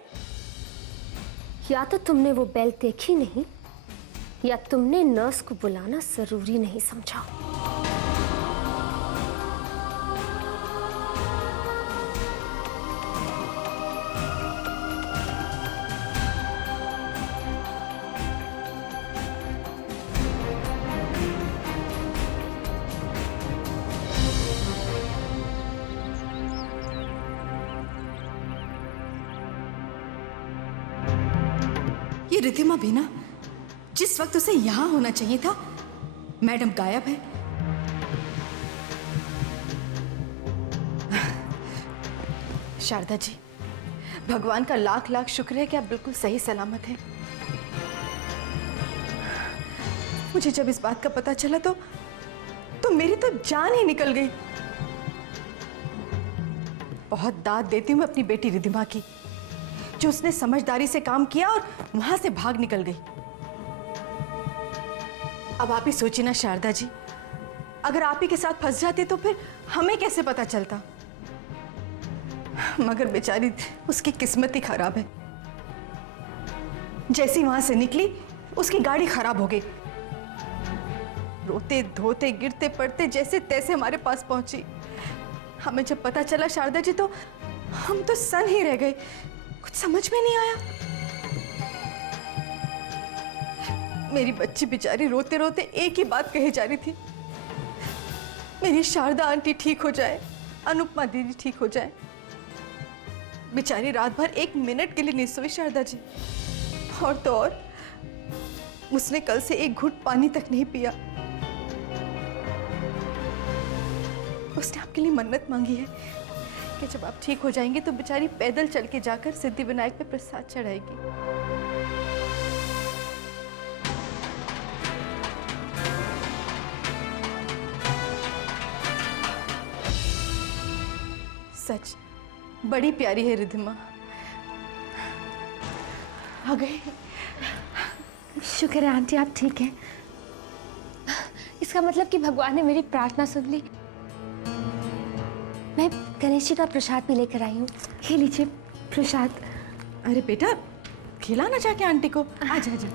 या तो तुमने वो बेल देखी नहीं या तुमने नर्स को बुलाना जरूरी नहीं समझा। ये रिद्धिमा भी ना, जिस वक्त उसे यहां होना चाहिए था, मैडम गायब है। शारदा जी, भगवान का लाख लाख शुक्र है कि आप बिल्कुल सही सलामत हैं। मुझे जब इस बात का पता चला तो मेरी तो जान ही निकल गई। बहुत दाद देती हूँ मैं अपनी बेटी रिद्धिमा की, जो उसने समझदारी से काम किया और वहां से भाग निकल गई। अब आप ही सोचिए ना शारदा जी, अगर आप ही के साथ फंस जाती तो फिर हमें कैसे पता चलता। मगर बेचारी, उसकी किस्मत ही खराब है। जैसी वहां से निकली उसकी गाड़ी खराब हो गई। रोते धोते गिरते पड़ते जैसे तैसे हमारे पास पहुंची। हमें जब पता चला शारदा जी, तो हम तो सन ही रह गए, कुछ समझ में नहीं आया। मेरी बच्ची बेचारी रोते रोते एक ही बात कही जा रही थी, मेरी शारदा आंटी ठीक हो जाए, अनुपमा दीदी ठीक हो जाए। बेचारी रात भर 1 मिनट के लिए नहीं सोई शारदा जी। और तो और उसने कल से 1 घूंट पानी तक नहीं पिया। उसने आपके लिए मन्नत मांगी है कि जब आप ठीक हो जाएंगे तो बेचारी पैदल चल के जाकर सिद्धिविनायक पे प्रसाद चढ़ाएगी। सच बड़ी प्यारी है रिद्धिमा। आ गई। शुक्र है आंटी आप ठीक हैं। इसका मतलब कि भगवान ने मेरी प्रार्थना सुन ली। मैं गणेश जी का प्रसाद भी लेकर आई हूँ, ये लीजिए प्रसाद। अरे बेटा, खिलाना जाके आंटी को। आजा आजा।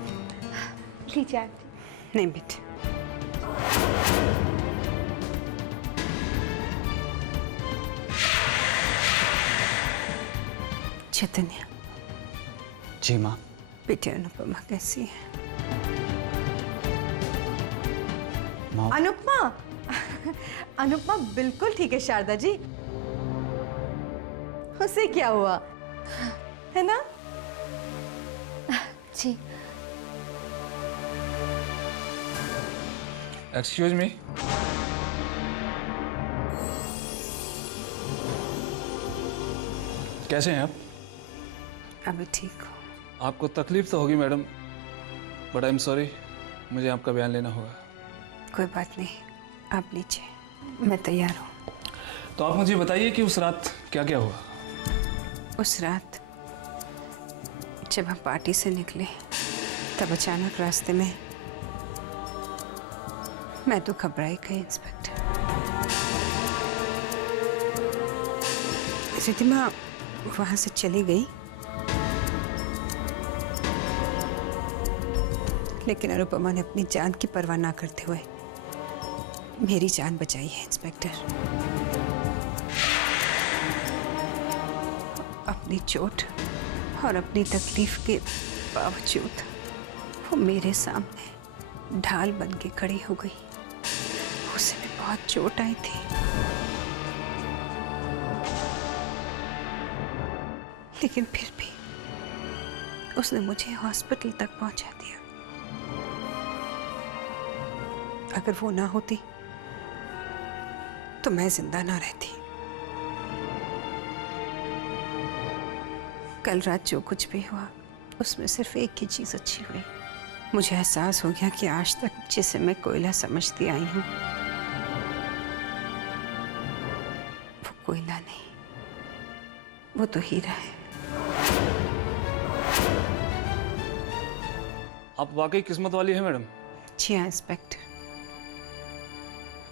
लीजिए आंटी। नहीं बेटे, चैतन्य। जी माँ। बेटे अनुपमा कैसी है? अनुपमा अनुपमा बिल्कुल ठीक है शारदा जी। उसे क्या हुआ है ना? जी। Excuse me. कैसे हैं आप? अभी ठीक हो? आपको तकलीफ तो होगी madam, but I am sorry, मुझे आपका बयान लेना होगा। कोई बात नहीं, आप लीजिए, मैं तैयार हूँ। तो आप मुझे बताइए कि उस रात क्या क्या हुआ? उस रात जब हम पार्टी से निकले तब अचानक रास्ते में मैं तो घबराई गई इंस्पेक्टर। रिद्धिमा वहां से चली गई, लेकिन अनुपमा ने अपनी जान की परवाह ना करते हुए मेरी जान बचाई है इंस्पेक्टर। अपनी चोट और अपनी तकलीफ के बावजूद वो मेरे सामने ढाल बन के खड़ी हो गई। उसे भी बहुत चोट आई थी, लेकिन फिर भी उसने मुझे हॉस्पिटल तक पहुंचा दिया। अगर वो ना होती तो मैं जिंदा ना रहती। कल रात जो कुछ भी हुआ उसमें सिर्फ एक ही चीज अच्छी हुई। मुझे एहसास हो गया कि आज तक जिसे मैं कोयला समझती आई हूं वो कोयला नहीं, वो तो हीरा है। आप वाकई किस्मत वाली है मैडम। जी हाँ इंस्पेक्टर,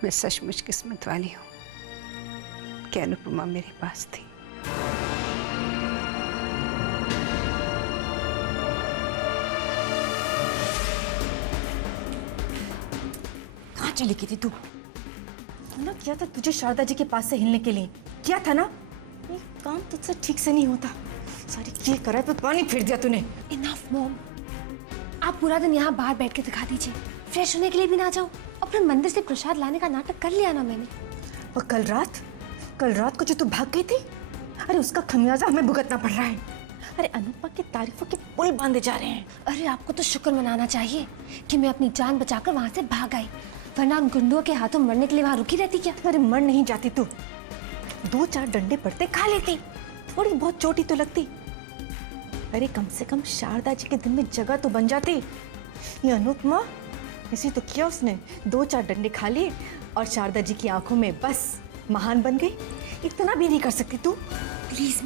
मैं सचमुच किस्मत वाली हूँ कि अनुपमा मेरे पास थी। कहाँ चली गई थी तू? ना किया था तुझे शारदा जी के पास से हिलने के लिए, किया था ना? ये काम तुझसे ठीक से नहीं होता। सारी ये करा तो पानी फिर दिया तूने। इनफ मॉम, आप पूरा दिन यहाँ बाहर बैठ के दिखा दीजिए, फ्रेश होने के लिए भी ना जाओ। अपने मंदिर से प्रसाद लाने का नाटक कर लिया ना मैंने। और कल रात को जो तू भाग गई थी, अरे उसका खमियाजा हमें भुगतना पड़ रहा है। अरे अनुपमा की तारीफों के पुल बांधे जा रहे हैं। अरे आपको तो शुक्र मनाना चाहिए कि मैं अपनी जान बचाकर वहां से भाग आई, वरना उन गुंडों के हाथों मरने के लिए वहां रुकी रहती क्या? अरे मर नहीं जाती तू, 2-4 डंडे पड़ते खा लेती। थोड़ी बहुत चोटी तो लगती। अरे कम से कम शारदा जी के दिल में जगह तो बन जाती। ये अनुपमा, इसी तो किया उसने, 2-4 डंडे खा लिए और शारदा जी की आंखों में बस महान बन गई। इतना भी नहीं कर सकती तू? प्लीज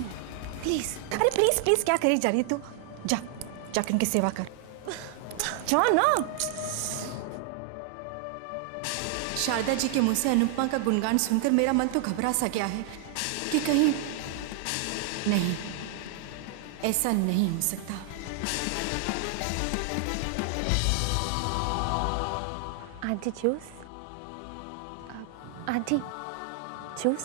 प्लीज, अरे प्लीज प्लीज क्या करी जा रही है तू? जा जाकर उनकी सेवा कर, जा ना। शारदा जी के मुंह से अनुपमा का गुणगान सुनकर मेरा मन तो घबरा सा गया है कि कहीं नहीं, ऐसा नहीं हो सकता। Aunty juice, aunty juice.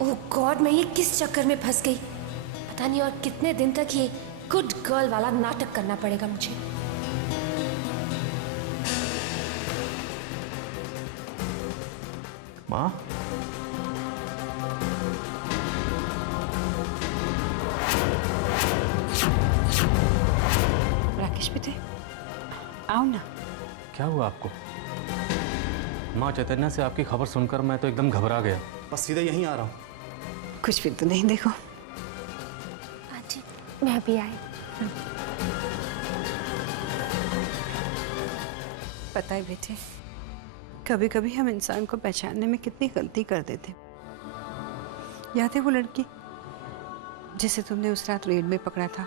Oh god, मैं ये किस चक्कर में फंस गई पता नहीं, और कितने दिन तक ये गुड गर्ल वाला नाटक करना पड़ेगा मुझे। माँ, राकेश बेटे आओ ना। क्या हुआ आपको? माँ, चैतन्य से आपकी खबर सुनकर मैं तो एकदम घबरा गया। बस सीधे यहीं आ रहा हूँ। कुछ भी तो नहीं। देखो आंटी, मैं भी आई। पता है बेटे, कभी कभी हम इंसान को पहचानने में कितनी गलती कर देते। याद है वो लड़की जिसे तुमने उस रात रेड में पकड़ा था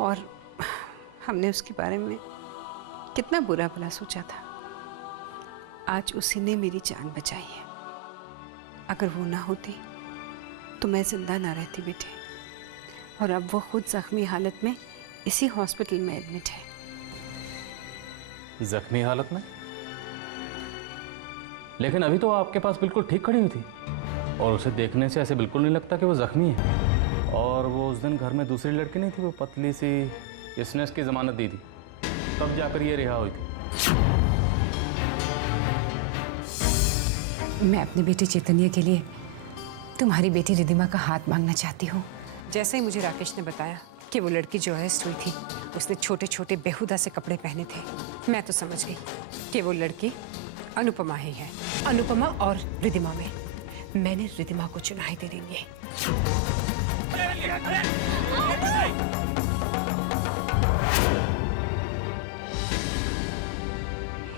और हमने उसके बारे में कितना बुरा भला सोचा था। आज उसी ने मेरी जान बचाई है। अगर वो ना होती तो मैं जिंदा ना रहती बेटे, और अब वो खुद जख्मी हालत में इसी हॉस्पिटल में एडमिट है। जख्मी हालत में? लेकिन अभी तो वो आपके पास बिल्कुल ठीक खड़ी हुई थी और उसे देखने से ऐसे बिल्कुल नहीं लगता कि वो जख्मी है। और वो उस दिन घर में दूसरी लड़की नहीं थी, वो पतली सी, जिसने इसकी जमानत दी थी, तब जाकर ये रिहा हुई थी। मैं अपने बेटे चैतन्य के लिए तुम्हारी बेटी रिद्धिमा का हाथ मांगना चाहती हूँ। जैसे ही मुझे राकेश ने बताया कि वो लड़की जो अरेस्ट हुई थी उसने छोटे छोटे बेहुदा से कपड़े पहने थे, मैं तो समझ गई कि वो लड़की अनुपमा ही है। अनुपमा और रिद्धिमा में मैंने रिद्धिमा को चुना ही दे देंगे।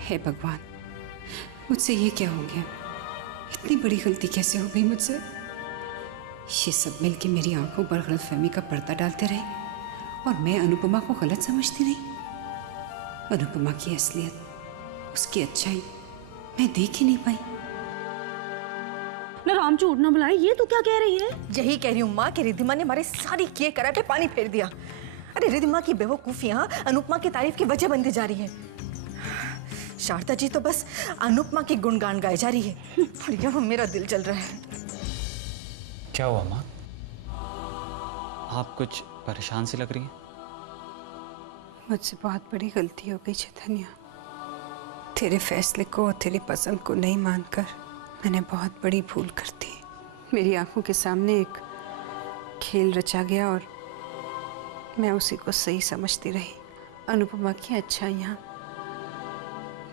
हे भगवान, मुझसे ये क्या हो गया? इतनी बड़ी गलती कैसे हो गई मुझसे? ये सब मिलके मेरी आंखों पर गलतफहमी का पर्दा डालते रहे और मैं अनुपमा को गलत समझती रही। अनुपमा की असलियत, उसकी अच्छाई मैं देख ही नहीं पाई। ना राम झूठ ना बुलाए, ये तू क्या कह रही है? यही कह रही हूँ माँ कि रिद्धिमा ने हमारे सारी किए कराए पे पानी फेर दिया। अरे रिद्धिमा की बेवकूफियां अनुपमा की तारीफ की वजह बनती जा रही है। शारदा जी तो बस अनुपमा की गुणगान गाए जा रही है। बढ़िया, मेरा दिल जल रहा है। क्या हुआ माँ? आप कुछ परेशान सी लग रही हैं। मुझसे बहुत बड़ी गलती हो गई चैतन्य। तेरे फैसले को और तेरी पसंद को नहीं मानकर मैंने बहुत बड़ी भूल कर दी। मेरी आंखों के सामने एक खेल रचा गया और मैं उसी को सही समझती रही। अनुपमा की अच्छाइयाँ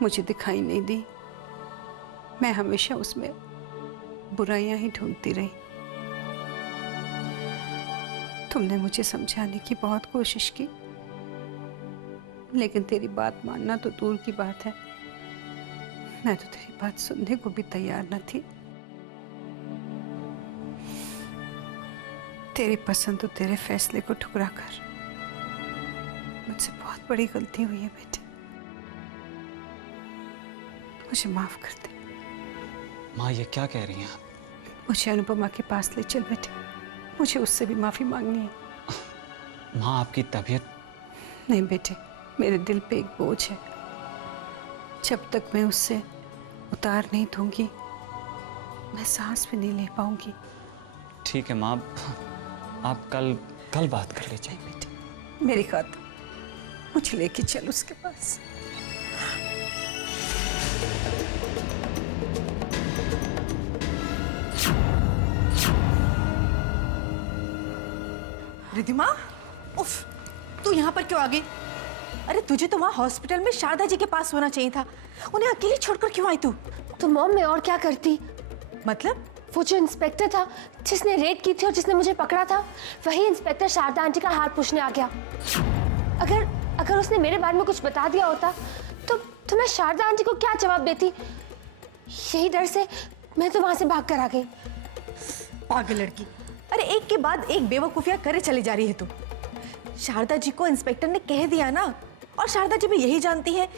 मुझे दिखाई नहीं दी, मैं हमेशा उसमें बुराइयां ही ढूंढती रही। तुमने मुझे समझाने की बहुत कोशिश की, लेकिन तेरी बात मानना तो दूर की बात है, मैं तो तेरी बात सुनने को भी तैयार न थी। तेरी पसंद और तेरे फैसले को ठुकरा कर मुझसे बहुत बड़ी गलती हुई है बेटे, मुझे माफ कर दे। माँ, ये क्या कह रही हैं आप? मुझे अनुपमा के पास ले चल बेटे, मुझे उससे भी माफी मांगनी है। माँ, आपकी तबीयत? नहीं बेटे, मेरे दिल पे एक बोझ है, जब तक मैं उससे उतार नहीं दूंगी मैं सांस भी नहीं ले पाऊंगी। ठीक है माँ, आप कल बात कर लीजिए। बेटे मेरी खातिर मुझे लेके चल उसके पास। रिद्धिमा, उफ, तू यहाँ पर क्यों आ गई? अरे तुझे तो वहाँ हॉस्पिटल में शारदा जी के पास होना चाहिए था। उन्हें अकेले छोड़कर क्यों आई तू? तो मॉम मैं और क्या करती? मतलब? वो जो इंस्पेक्टर था जिसने रेड की थी और जिसने मुझे पकड़ा था, वही इंस्पेक्टर शारदा आंटी का हाल पूछने आ गया। अगर उसने मेरे बारे में कुछ बता दिया होता तो मैं शारदा आंटी को क्या जवाब देती? यही डर से मैं तो वहां से भाग कर आ गई। पागल लड़की, अरे एक के बाद एक बेवकूफियां करे चली जा रही है तू। शारदा जी को इंस्पेक्टर ने कह दिया ना, और शारदा जी भी यही जानती है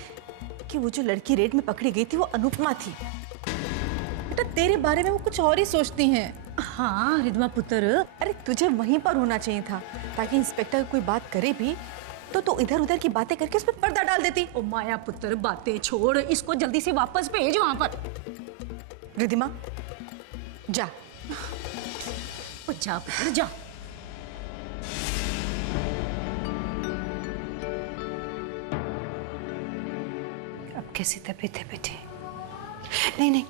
कि वो जो लड़की रेड में पकड़ी गई थी वो अनुपमा थी। बेटा तेरे बारे में वो कुछ और ही सोचती हैं। हाँ रिद्मा पुत्र, अरे तुझे वहीं पर होना चाहिए था, ताकि इंस्पेक्टर कोई बात करे भी तो इधर उधर की बातें करके उस पर पर्दा डाल देती। ओ माया पुत्र बातें छोड़, इसको जल्दी से वापस भेज वहां पर। रिद्धिमा जा। ओ जा पुत्र जा। अब कैसी तबीयत है बेटी? नहीं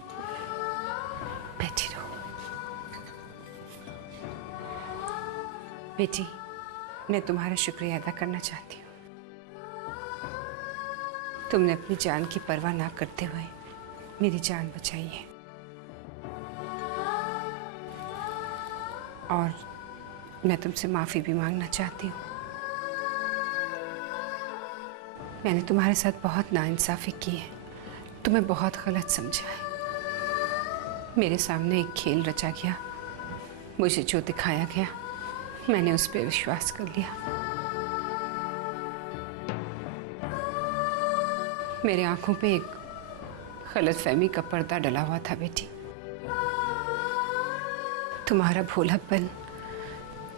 बैठी रहो बेटी। मैं तुम्हारा शुक्रिया अदा करना चाहती हूँ। तुमने अपनी जान की परवाह ना करते हुए मेरी जान बचाई है, और मैं तुमसे माफी भी मांगना चाहती हूँ। मैंने तुम्हारे साथ बहुत नाइंसाफी की है, तुम्हें बहुत गलत समझा है। मेरे सामने एक खेल रचा गया, मुझे जो दिखाया गया मैंने उस पर विश्वास कर लिया। मेरे आंखों पे एक गलतफहमी का पर्दा डला हुआ था बेटी। तुम्हारा भोलापन,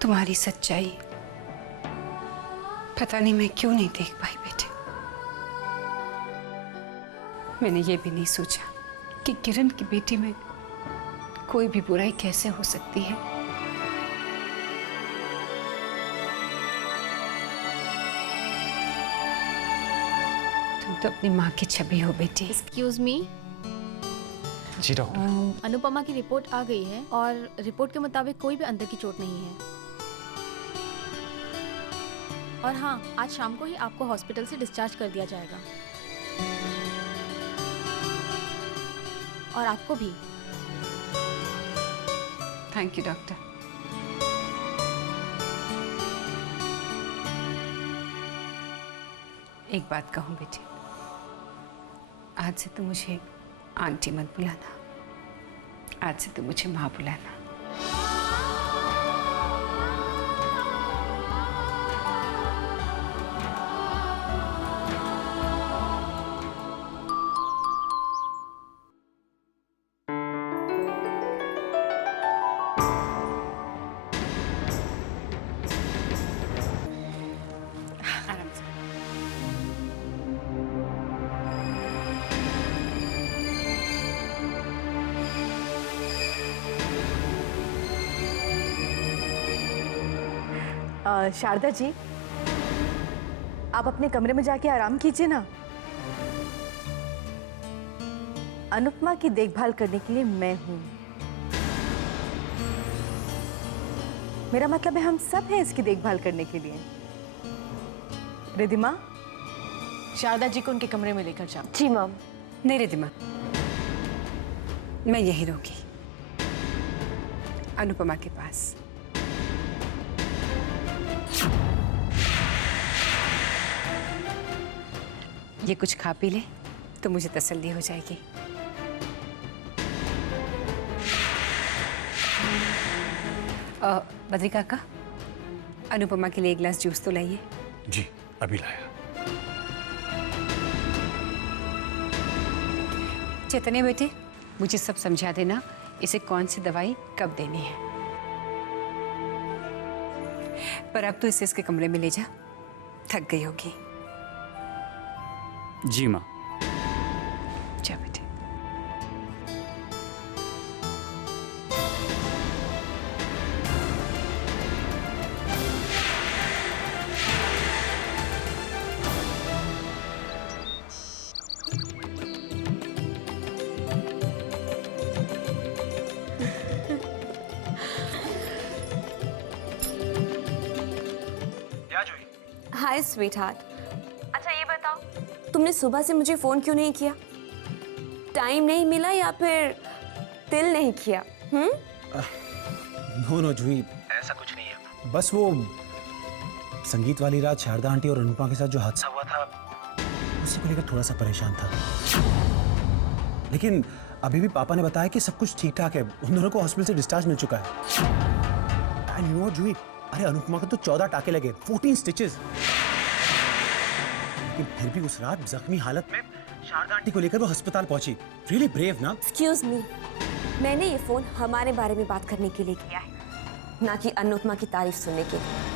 तुम्हारी सच्चाई, पता नहीं मैं क्यों नहीं देख पाई बेटे। मैंने ये भी नहीं सोचा कि किरण की बेटी में कोई भी बुराई कैसे हो सकती है। तो अपनी माँ की छवि हो बेटी। Excuse me. जी डॉक्टर। अनुपमा की रिपोर्ट आ गई है और रिपोर्ट के मुताबिक कोई भी अंदर की चोट नहीं है। और हाँ, आज शाम को ही आपको हॉस्पिटल से डिस्चार्ज कर दिया जाएगा। और आपको भी। Thank you doctor. एक बात कहूँ बेटी, आज से तुम मुझे आंटी मत बुलाना, आज से तुम मुझे माँ बुलाना। शारदा जी, आप अपने कमरे में जाके आराम कीजिए ना। अनुपमा की देखभाल करने के लिए मैं हूं। मेरा मतलब है हम सब हैं इसकी देखभाल करने के लिए। रिद्धिमा, शारदा जी को उनके कमरे में लेकर जाओ। जी मॉम। नहीं रिद्धिमा, मैं यहीं रहूंगी, अनुपमा के पास। ये कुछ खा पी ले तो मुझे तसल्ली हो जाएगी। बद्री काका, अनुपमा के लिए एक गिलास जूस तो लाइए। जी अभी लाया। चैतन्य बेटे, मुझे सब समझा देना, इसे कौन सी दवाई कब देनी है। पर अब तो इसे इसके कमरे में ले जा, थक गई होगी। जी माँ। जा बेटे। हाय स्वीट हार्ट। अच्छा ये तुमने सुबह से मुझे फोन क्यों नहीं किया? टाइम नहीं मिला या फिर दिल नहीं किया? नो जूही, ऐसा कुछ नहीं है। बस वो संगीत वाली रात शारदा आंटी और अनुपमा के साथ जो हादसा हुआ था उसी को लेकर थोड़ा सा परेशान था। लेकिन अभी भी पापा ने बताया कि सब कुछ ठीक ठाक है, उन दोनों को हॉस्पिटल से डिस्चार्ज मिल चुका है। एंड यू नो जूही, अरे अनुपमा को तो 14 टाके लगे, 14 स्टिचेस। लेकिन फिर भी उस रात जख्मी हालत में शारदा आंटी को लेकर वो अस्पताल पहुंची। रियली ब्रेव ना? एक्सक्यूज मी, मैंने ये फोन हमारे बारे में बात करने के लिए किया है, ना कि अनुपमा की तारीफ सुनने के लिए।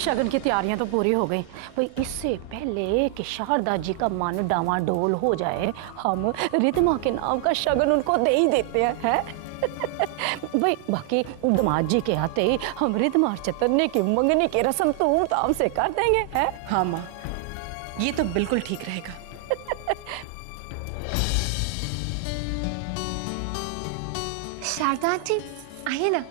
शगन की तैयारियां तो पूरी हो गई भाई। इससे पहले कि शारदा जी का मन डावाडोल हो जाए, हम रिद्धिमा के नाम का शगन उनको दे ही देते हैं। भाई बाकी दामाद जी के आते ही हम रिद्धिमा और चैतन्य की मंगनी की रस्म धूमधाम से कर देंगे, हैं? हाँ माँ, ये तो बिल्कुल ठीक रहेगा। शारदा आंटी आइए ना।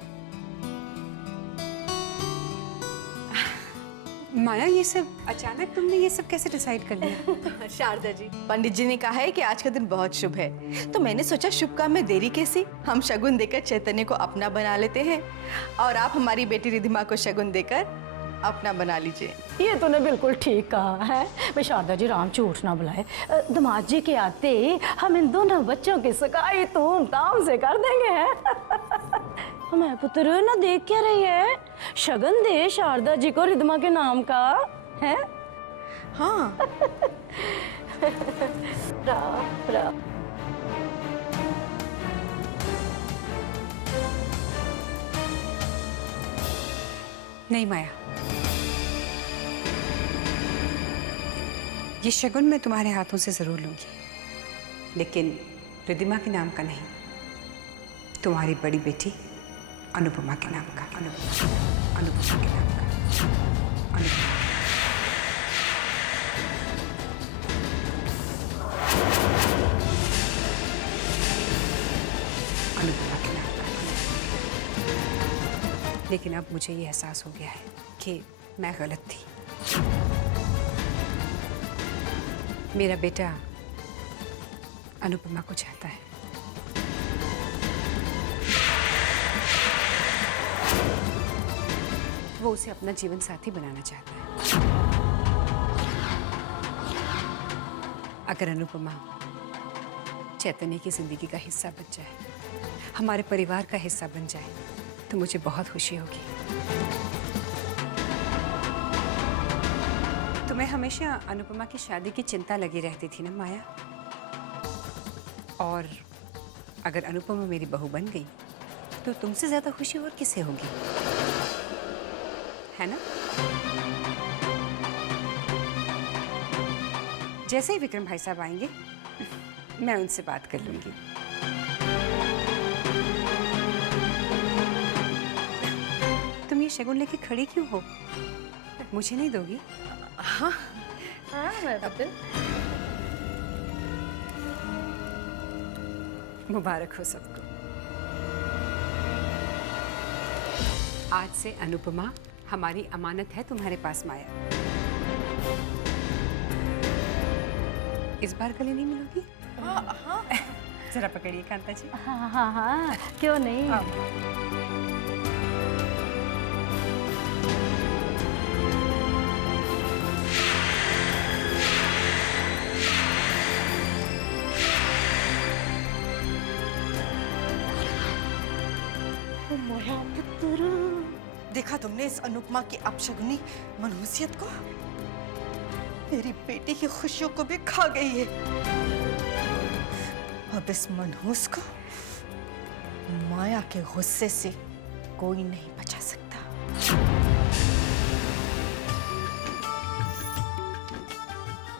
माया, ये सब अचानक तुमने ये सब कैसे डिसाइड कर लिया? शारदा जी, पंडित जी ने कहा है कि आज का दिन बहुत शुभ है, तो मैंने सोचा शुभ काम में देरी कैसी, हम शगुन देकर चैतन्य को अपना बना लेते हैं और आप हमारी बेटी रिद्धिमा को शगुन देकर अपना बना लीजिए। ये तूने बिल्कुल ठीक कहा है भाई। शारदा जी, राम झूठ ना बुलाए, दामाद जी के आते ही हम इन दोनों बच्चों की सगाई धूमधाम से कर देंगे, हैं? हमारे पुत्र ना देख क्या रही है, शगन दे शारदा जी को रिद्धिमा के नाम का, है? हाँ। राम। नहीं माया, ये शगुन मैं तुम्हारे हाथों से जरूर लूंगी, लेकिन रिद्धिमा के नाम का नहीं, तुम्हारी बड़ी बेटी अनुपमा के नाम का। अनुपमा के नाम का। अनुपमा। अनुपमा के नाम का। लेकिन अब मुझे ये एहसास हो गया है कि मैं गलत थी। मेरा बेटा अनुपमा को चाहता है। वो उसे अपना जीवन साथी बनाना चाहता है। अगर अनुपमा चैतन्य की जिंदगी का हिस्सा बन जाए, हमारे परिवार का हिस्सा बन जाए, तो मुझे बहुत खुशी होगी। तुम्हें हमेशा अनुपमा की शादी की चिंता लगी रहती थी ना माया, और अगर अनुपमा मेरी बहू बन गई तो तुमसे ज्यादा खुशी और किसे होगी, है ना? जैसे ही विक्रम भाई साहब आएंगे मैं उनसे बात कर लूंगी। तुम ये शगुन लेके खड़ी क्यों हो? मुझे नहीं दोगी? हाँ मुबारक हो सबको। आज से अनुपमा हमारी अमानत है तुम्हारे पास माया। इस बार गले नहीं मिलोगी? हाँ। जरा पकड़िए कांता जी। हाँ हाँ हाँ, क्यों नहीं। देखा तुमने इस अनुपमा की अपशगुनी मनहूसियत को? मेरी बेटी की खुशियों को भी खा गई है। अब इस मनहूस को माया के गुस्से से कोई नहीं बचा सकता।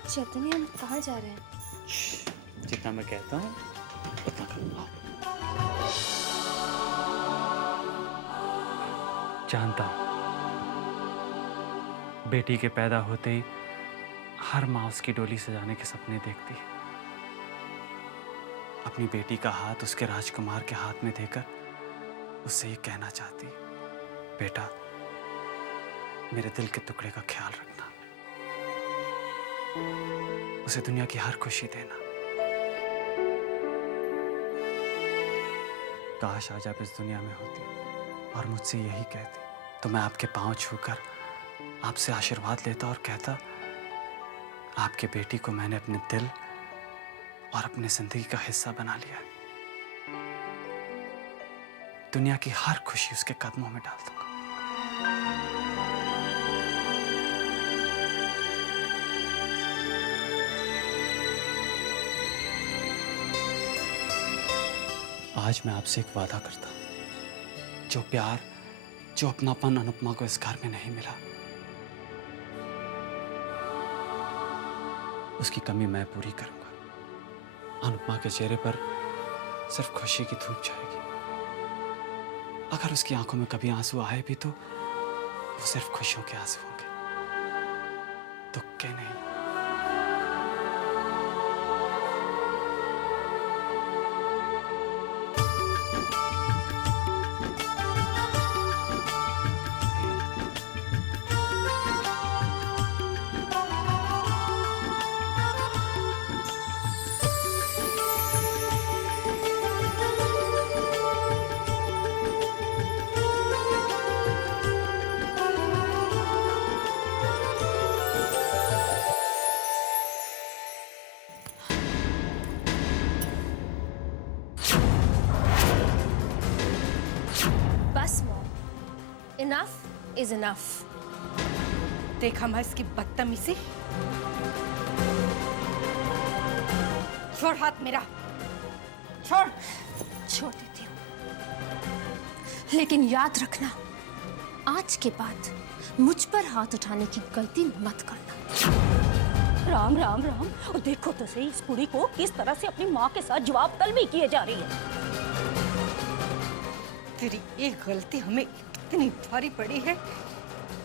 चैतन्य, हम कहाँ जा रहे हैं? जितना मैं कहता हूँ उतना करूँगा। जानता हूँ बेटी के पैदा होते ही हर माँ उसकी डोली सजाने के सपने देखती है। अपनी बेटी का हाथ उसके राजकुमार के हाथ में देकर उससे ये कहना चाहती, बेटा मेरे दिल के टुकड़े का ख्याल रखना, उसे दुनिया की हर खुशी देना। काश आज आप इस दुनिया में होती और मुझसे यही कहती, तो मैं आपके पांव छूकर आपसे आशीर्वाद लेता और कहता, आपके बेटी को मैंने अपने दिल और अपनी जिंदगी का हिस्सा बना लिया। दुनिया की हर खुशी उसके कदमों में डाल दूंगा। आज मैं आपसे एक वादा करता हूं, जो प्यार, जो अपनापन अनुपमा को इस घर में नहीं मिला, उसकी कमी मैं पूरी करूंगा। अनुपमा के चेहरे पर सिर्फ खुशी की धूप छाएगी। अगर उसकी आंखों में कभी आंसू आए भी तो वो सिर्फ खुशियों के आंसू होंगे, दुख के नहीं। Enough is enough. देखा मैं इसकी बदतमीजी। छोड़ हाथ मेरा, छोड़। छोड़ देती हूँ, लेकिन याद रखना, आज के बाद मुझ पर हाथ उठाने की गलती मत करना। राम राम राम, और देखो तो सही इस कुड़ी को किस तरह से अपनी माँ के साथ जवाब तलबी किए जा रही है। तेरी एक गलती हमें इतनी भारी पड़ी है,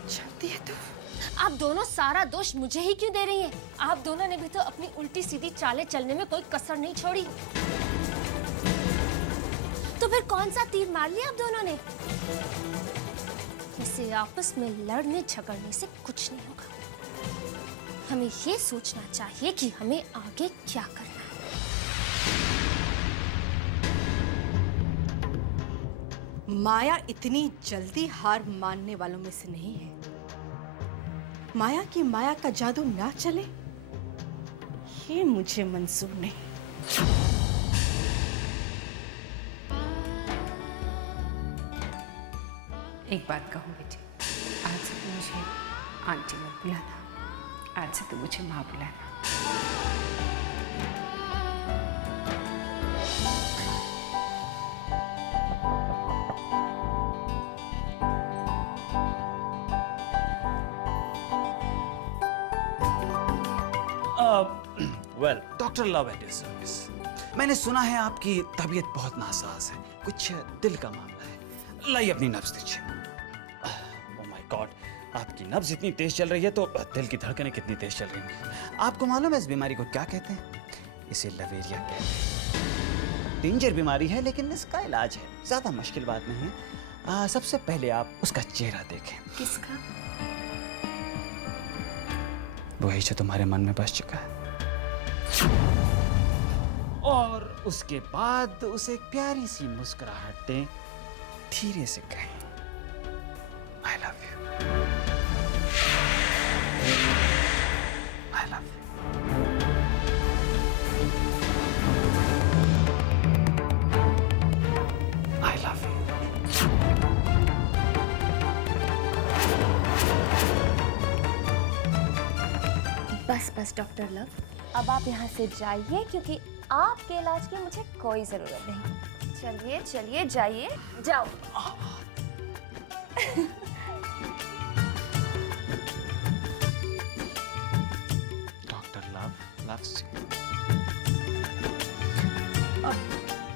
जानती है तू? आप दोनों सारा दोष मुझे ही क्यों दे रही हैं? आप दोनों ने भी तो अपनी उल्टी सीधी चालें चलने में कोई कसर नहीं छोड़ी। तो फिर कौन सा तीर मार लिया आप दोनों ने? इसे आपस में लड़ने झगड़ने से कुछ नहीं होगा। हमें ये सोचना चाहिए कि हमें आगे क्या करना है। माया इतनी जल्दी हार मानने वालों में से नहीं है। माया की माया का जादू ना चले, ये मुझे मंजूर नहीं। एक बात कहूँ बेटी, आज से तू मुझे आंटी मत बुलाना, आज से तू मुझे माँ बुलाना। Well, doctor love at your service. मैंने सुना है आपकी तबीयत बहुत नासाज है, कुछ दिल का मामला है। लाइए अपनी नब्ज दीजिए। ओह माय गॉड, आपकी नब्ज इतनी तेज चल रही है तो दिल की धड़कनें कितनी तेज चल रही होंगी। आपको मालूम है इस बीमारी को क्या कहते हैं? इसे लवेरिया कहते हैं। डेंजर बीमारी है लेकिन इसका इलाज है, ज्यादा मुश्किल बात नहीं है। सबसे पहले आप उसका चेहरा देखें। किसका? वही जो तुम्हारे मन में बस चुका है। और उसके बाद उसे एक प्यारी सी मुस्कुराहट दें, धीरे से कहें I love you, I love you। I love you। बस बस डॉक्टर लव, अब आप यहाँ से जाइए क्योंकि आपके इलाज की मुझे कोई जरूरत नहीं। चलिए चलिए जाइए, जाओ। Doctor love loves you. अब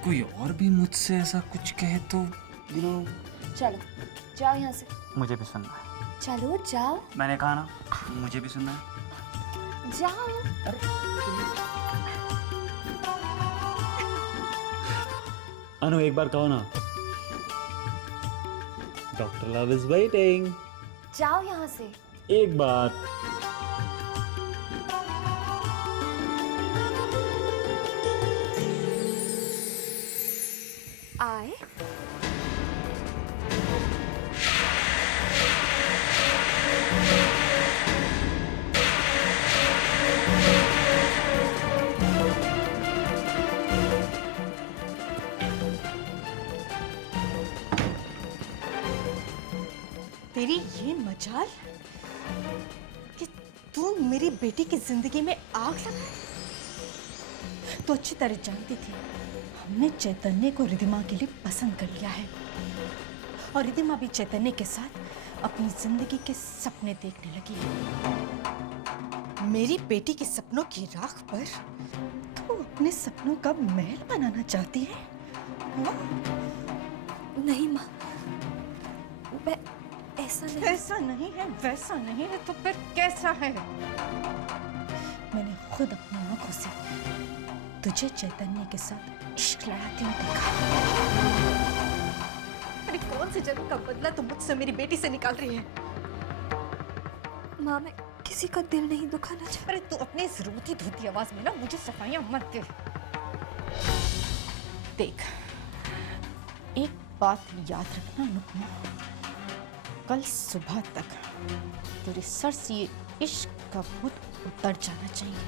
कोई और भी मुझसे ऐसा कुछ कहे तो चलो जाओ यहाँ से। मुझे भी सुनना है। चलो जाओ। मैंने कहा ना, मुझे भी सुनना है। जाओ। अनु एक बार कहो ना, डॉक्टर लव इज वेटिंग। जाओ यहाँ से। एक बात, आए तेरी ये मजाल कि तू मेरी बेटी की जिंदगी में आग लगाए। तो अच्छी तरह जानती थी हमने चैतन्य को रिधिमा के लिए पसंद कर लिया है और रिधिमा भी चैतन्य के साथ अपनी जिंदगी के सपने देखने लगी है। मेरी बेटी के सपनों की राख पर तू अपने सपनों का महल बनाना चाहती है? नहीं माँ, ऐसा नहीं है, वैसा नहीं है तो फिर कैसा है? मैंने खुद अपनी आंखों से तुझे चैतन्य के साथ इश्क लड़ाते हुए देखा। अरे कौन से जन्म का बदला तुम मुझसे मेरी बेटी से निकाल रही है? माँ, मैं किसी का दिल नहीं दुखाना चाहती। अरे तू अपनी इस रोती धोती आवाज में ना मुझे सफाइयां मत दे। देख, एक बात याद रखना नुकमा, कल सुबह तक तेरे सर से ये इश्क का भूत उतर जाना चाहिए।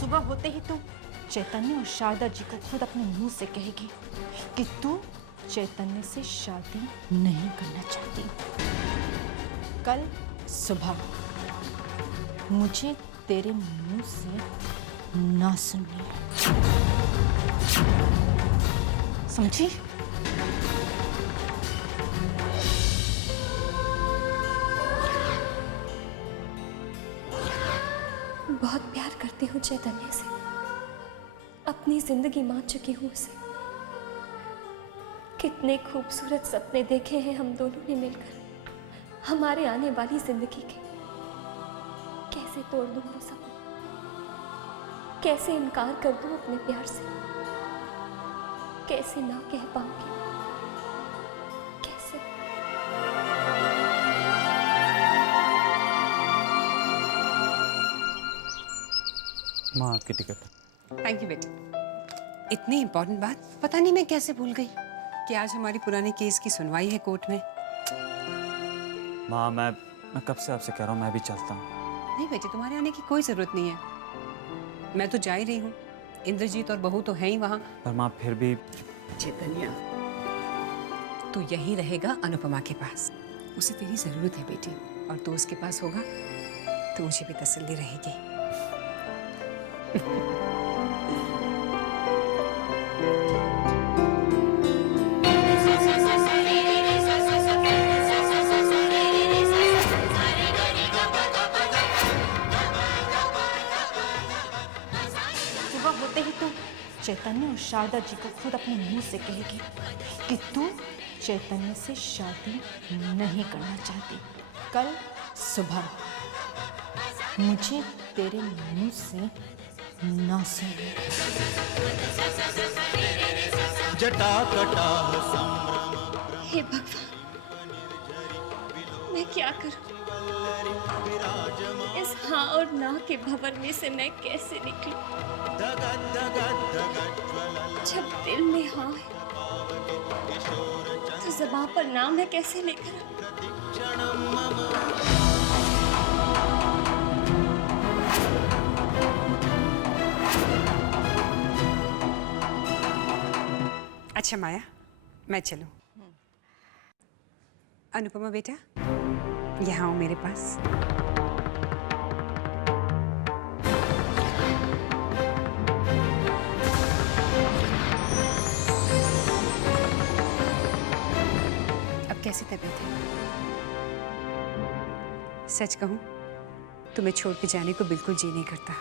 सुबह होते ही तू चैतन्य और शारदा जी को खुद अपने मुंह से कहेगी कि तू चैतन्य से शादी नहीं करना चाहती। कल सुबह मुझे तेरे मुंह से ना सुननी है, समझी? बहुत प्यार करती हूँ चैतन्य से, अपनी जिंदगी मान चुकी हूँ उसे। कितने खूबसूरत सपने देखे हैं हम दोनों ने मिलकर हमारे आने वाली जिंदगी के। कैसे तोड़ दूँ वो सपने, कैसे इनकार कर दूँ अपने प्यार से, कैसे ना कह पाऊंगी, कैसे? माँ आपकी टिकट। थैंक यू बेटी। इतनी इम्पोर्टेंट बात पता नहीं मैं कैसे भूल गई कि आज हमारी पुराने केस की सुनवाई है कोर्ट में। माँ मैं कब से आपसे कह रहा हूँ मैं भी चलता हूँ। नहीं बेटी, तुम्हारे आने की कोई जरूरत नहीं है, मैं तो जा ही रही हूँ। इंद्रजीत और बहू तो है ही वहाँ। पर माँ फिर भी। चैतन्य, तू यहीं रहेगा अनुपमा के पास, उसे तेरी जरूरत है बेटी, और तू उसके पास होगा तो मुझे भी तसल्ली रहेगी। सुबह होते ही तू चैतन्य और शारदा जी को खुद अपने मुंह से कहेगी कि तू चैतन्य से शादी नहीं करना चाहती। कल सुबह मुझे तेरे मुंह से ना सुनना। जटा कटा हे भगवान, मैं क्या करूं? इस हाँ और ना के भंवर में से मैं कैसे निकलूं? जब दिल में हाँ है तो ज़बान पर ना मैं कैसे लेकर अच्छा माया, मैं चलूं? अनुपमा बेटा, यहाँ आओ मेरे पास। अब कैसी तबीयत है? सच कहूं, तुम्हें छोड़ के जाने को बिल्कुल जी नहीं करता,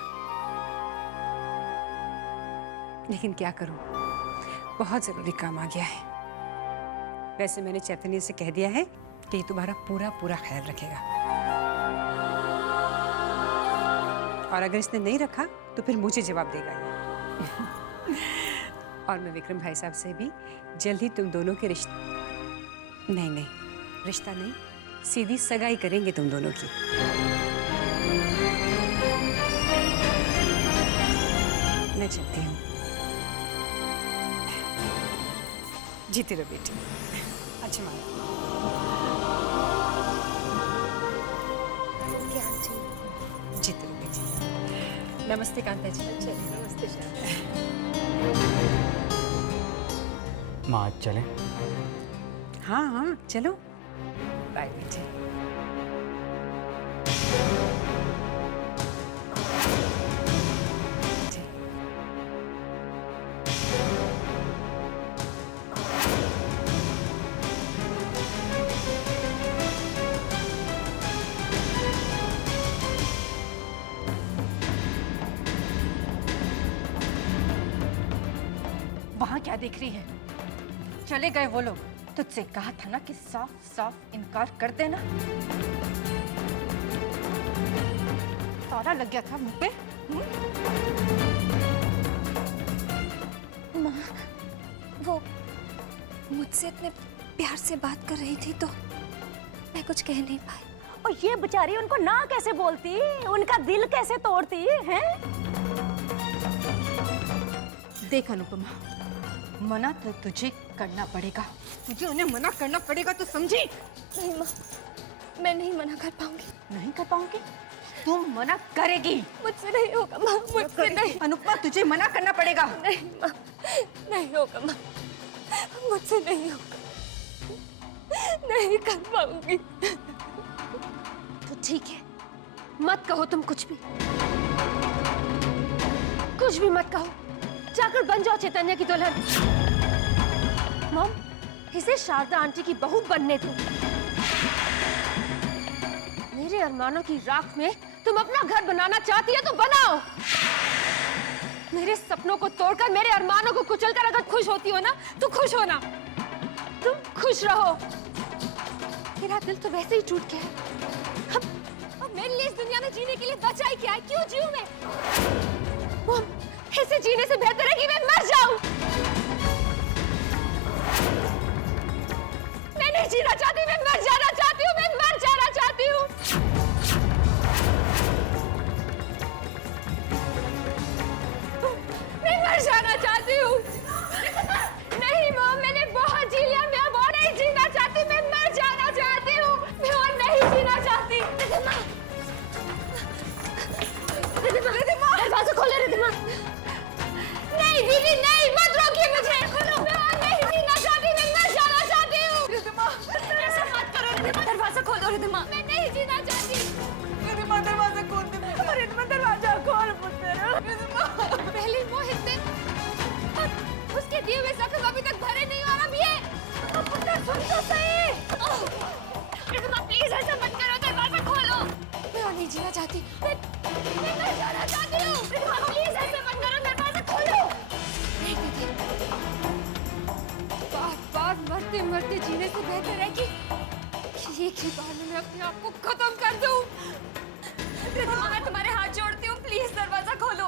लेकिन क्या करूं, बहुत जरूरी काम आ गया है। वैसे मैंने चैतन्य से कह दिया है कि ये तुम्हारा पूरा पूरा ख्याल रखेगा, और अगर इसने नहीं रखा तो फिर मुझे जवाब देगा ये। और मैं विक्रम भाई साहब से भी जल्द ही तुम दोनों के रिश्ता नहीं, रिश्ता नहीं, सीधी सगाई करेंगे तुम दोनों की। मैं चलती हूँ। जीती रहो बेटी। अच्छा माँ। क्या आंटी? जीती रहो बेटी। नमस्ते कांता जी। नमस्ते शारदा। माँ आज चलें? हाँ हाँ चलो। बाय बेटी। वहां क्या देख रही है? चले गए वो लोग। तुझसे कहा था ना कि साफ साफ इनकार कर देना। ताला लग गया था मुंह पे। माँ, वो मुझसे इतने प्यार से बात कर रही थी तो मैं कुछ कह नहीं पाई। और ये बेचारी उनको ना कैसे बोलती, उनका दिल कैसे तोड़ती है? देख अनुपमा, मना तो तुझे करना पड़ेगा। तुझे उन्हें मना करना पड़ेगा, तो समझी? नहीं माँ, मैं नहीं मना कर पाऊंगी। नहीं कर पाऊंगी? तुम मना करेगी। मुझसे नहीं होगा माँ, मुझसे नहीं। अनुपमा, तुझे मना करना पड़ेगा। नहीं माँ, नहीं होगा माँ, मुझसे नहीं होगा, नहीं कर पाऊंगी। तो ठीक है, मत कहो तुम कुछ भी मत कहो। जाकर बन जाओ चैतन्य की दुल्हन। मॉम, इसे शारदा आंटी की बहू बनने दो। मेरे अरमानों की राख में तुम अपना घर बनाना चाहती है तो बनाओ। मेरे सपनों को तोड़कर, मेरे अरमानों को कुचलकर अगर खुश होती हो ना, तो खुश हो ना। तुम खुश रहो। मेरा दिल तो वैसे ही टूट गया है। अब मेरे लिए इस दुनिया में जीने के लिए बचा ही क्या है? क्यों जीऊं मैं? मॉम, इसे जीने से बेहतर है कि मैं मर जाऊं। मैं नहीं जीना चाहती, मैं मर जाना चाहती हूँ, मैं मर जाना चाहती हूँ। मैं मर जाना चाहती हूँ। नहीं मॉम, मैंने बहुत जी लिया, मैं अब और नहीं जीना चाहती, मैं मर जाना चाहती हूँ, मैं और नहीं जीना चाहती। दरवाजा खोलो रिद्धिमा। नहीं दीदी नहीं, मत रोकिए मुझे। खोलो, मैं और नहीं जीना चाहती, मैं मर जाना चाहती हूँ। रिद्धिमा, ऐसा मत करो रिद्धिमा, दरवाजा खोलो रिद्धिमा। मैं नहीं जीना चाहती। रिद्धिमा, दरवाजा खोल दे। रिद्धिमा, दरवाजा खोल पुत्र। रिद्धिमा, पहले मोहित ने और उसके दिए हुए जख्म अभी तक भरे नहीं, और अब ये। पुत्र सुन तो सही। रिद्धिमा प्लीज ऐसा मत करो, दरवाजा खोलो। मैं और नहीं जीना चाहती, मैं मर जाना चाहती हूँ। रिद्धिमा प्लीज ऐसा मत करो, दरवाजा खोलो। नहीं दीदी, बार-बार मरते-मरते जीने से बेहतर है कि एक ही बार में मैं अपने आप को खत्म कर दूं। रिद्धिमा, मैं तुम्हारे हाथ जोड़ती हूँ, प्लीज दरवाजा खोलो।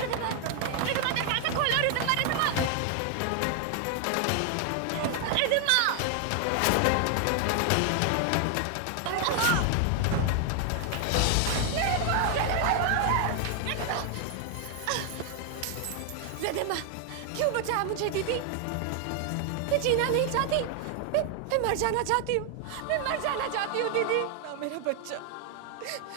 रिद्धिमा, दरवाजा खोलो। रिद्धिमा, रिद्धिमा, रिद्धिमा। रिद्धिमा, क्यों बचाया मुझे दीदी? मैं जीना नहीं चाहती, मैं मर जाना चाहती हूँ, मैं मर जाना चाहती हूँ दीदी। ना मेरा बच्चा,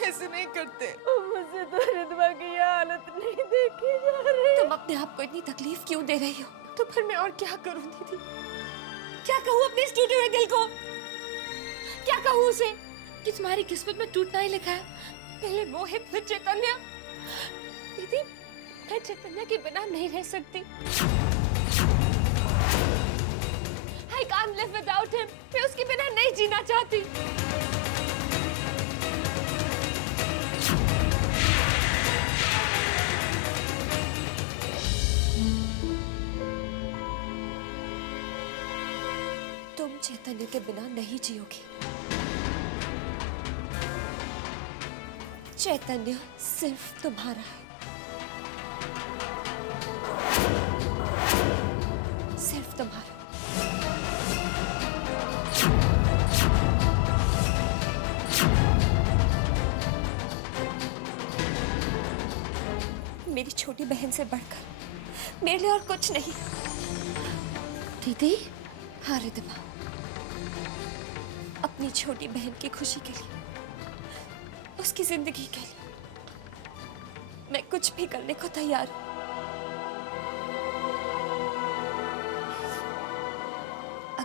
ऐसे नहीं करते। मुझसे तो रिद्धिमा की ये हालत नहीं देखी जा रही। तुम अपने आप को इतनी तकलीफ क्यों दे रही हो? तो फिर मैं और क्या करूँ दीदी? क्या कहूँ अपने इस टूटे हुए दिल को? क्या कहूँ उसे कि तुम्हारी किस्मत में टूटना ही लिखा है? पहले मोहित, फिर चैतन्य। दीदी, मैं चैतन्य के बिना नहीं रह सकती। I can't live without him. मैं उसके बिना नहीं जीना चाहती। तुम चैतन्य के बिना नहीं जियोगी। चैतन्य सिर्फ तुम्हारा है, सिर्फ तुम्हारा। मेरी छोटी बहन से बढ़कर मेरे लिए और कुछ नहीं। दीदी, हाँ रिद्धिमा, अपनी छोटी बहन की खुशी के लिए, उसकी जिंदगी के लिए मैं कुछ भी करने को तैयार हूं।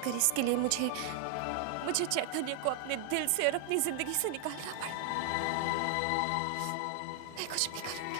अगर इसके लिए मुझे चैतन्य को अपने दिल से और अपनी जिंदगी से निकालना पड़े, मैं कुछ भी करूंगी।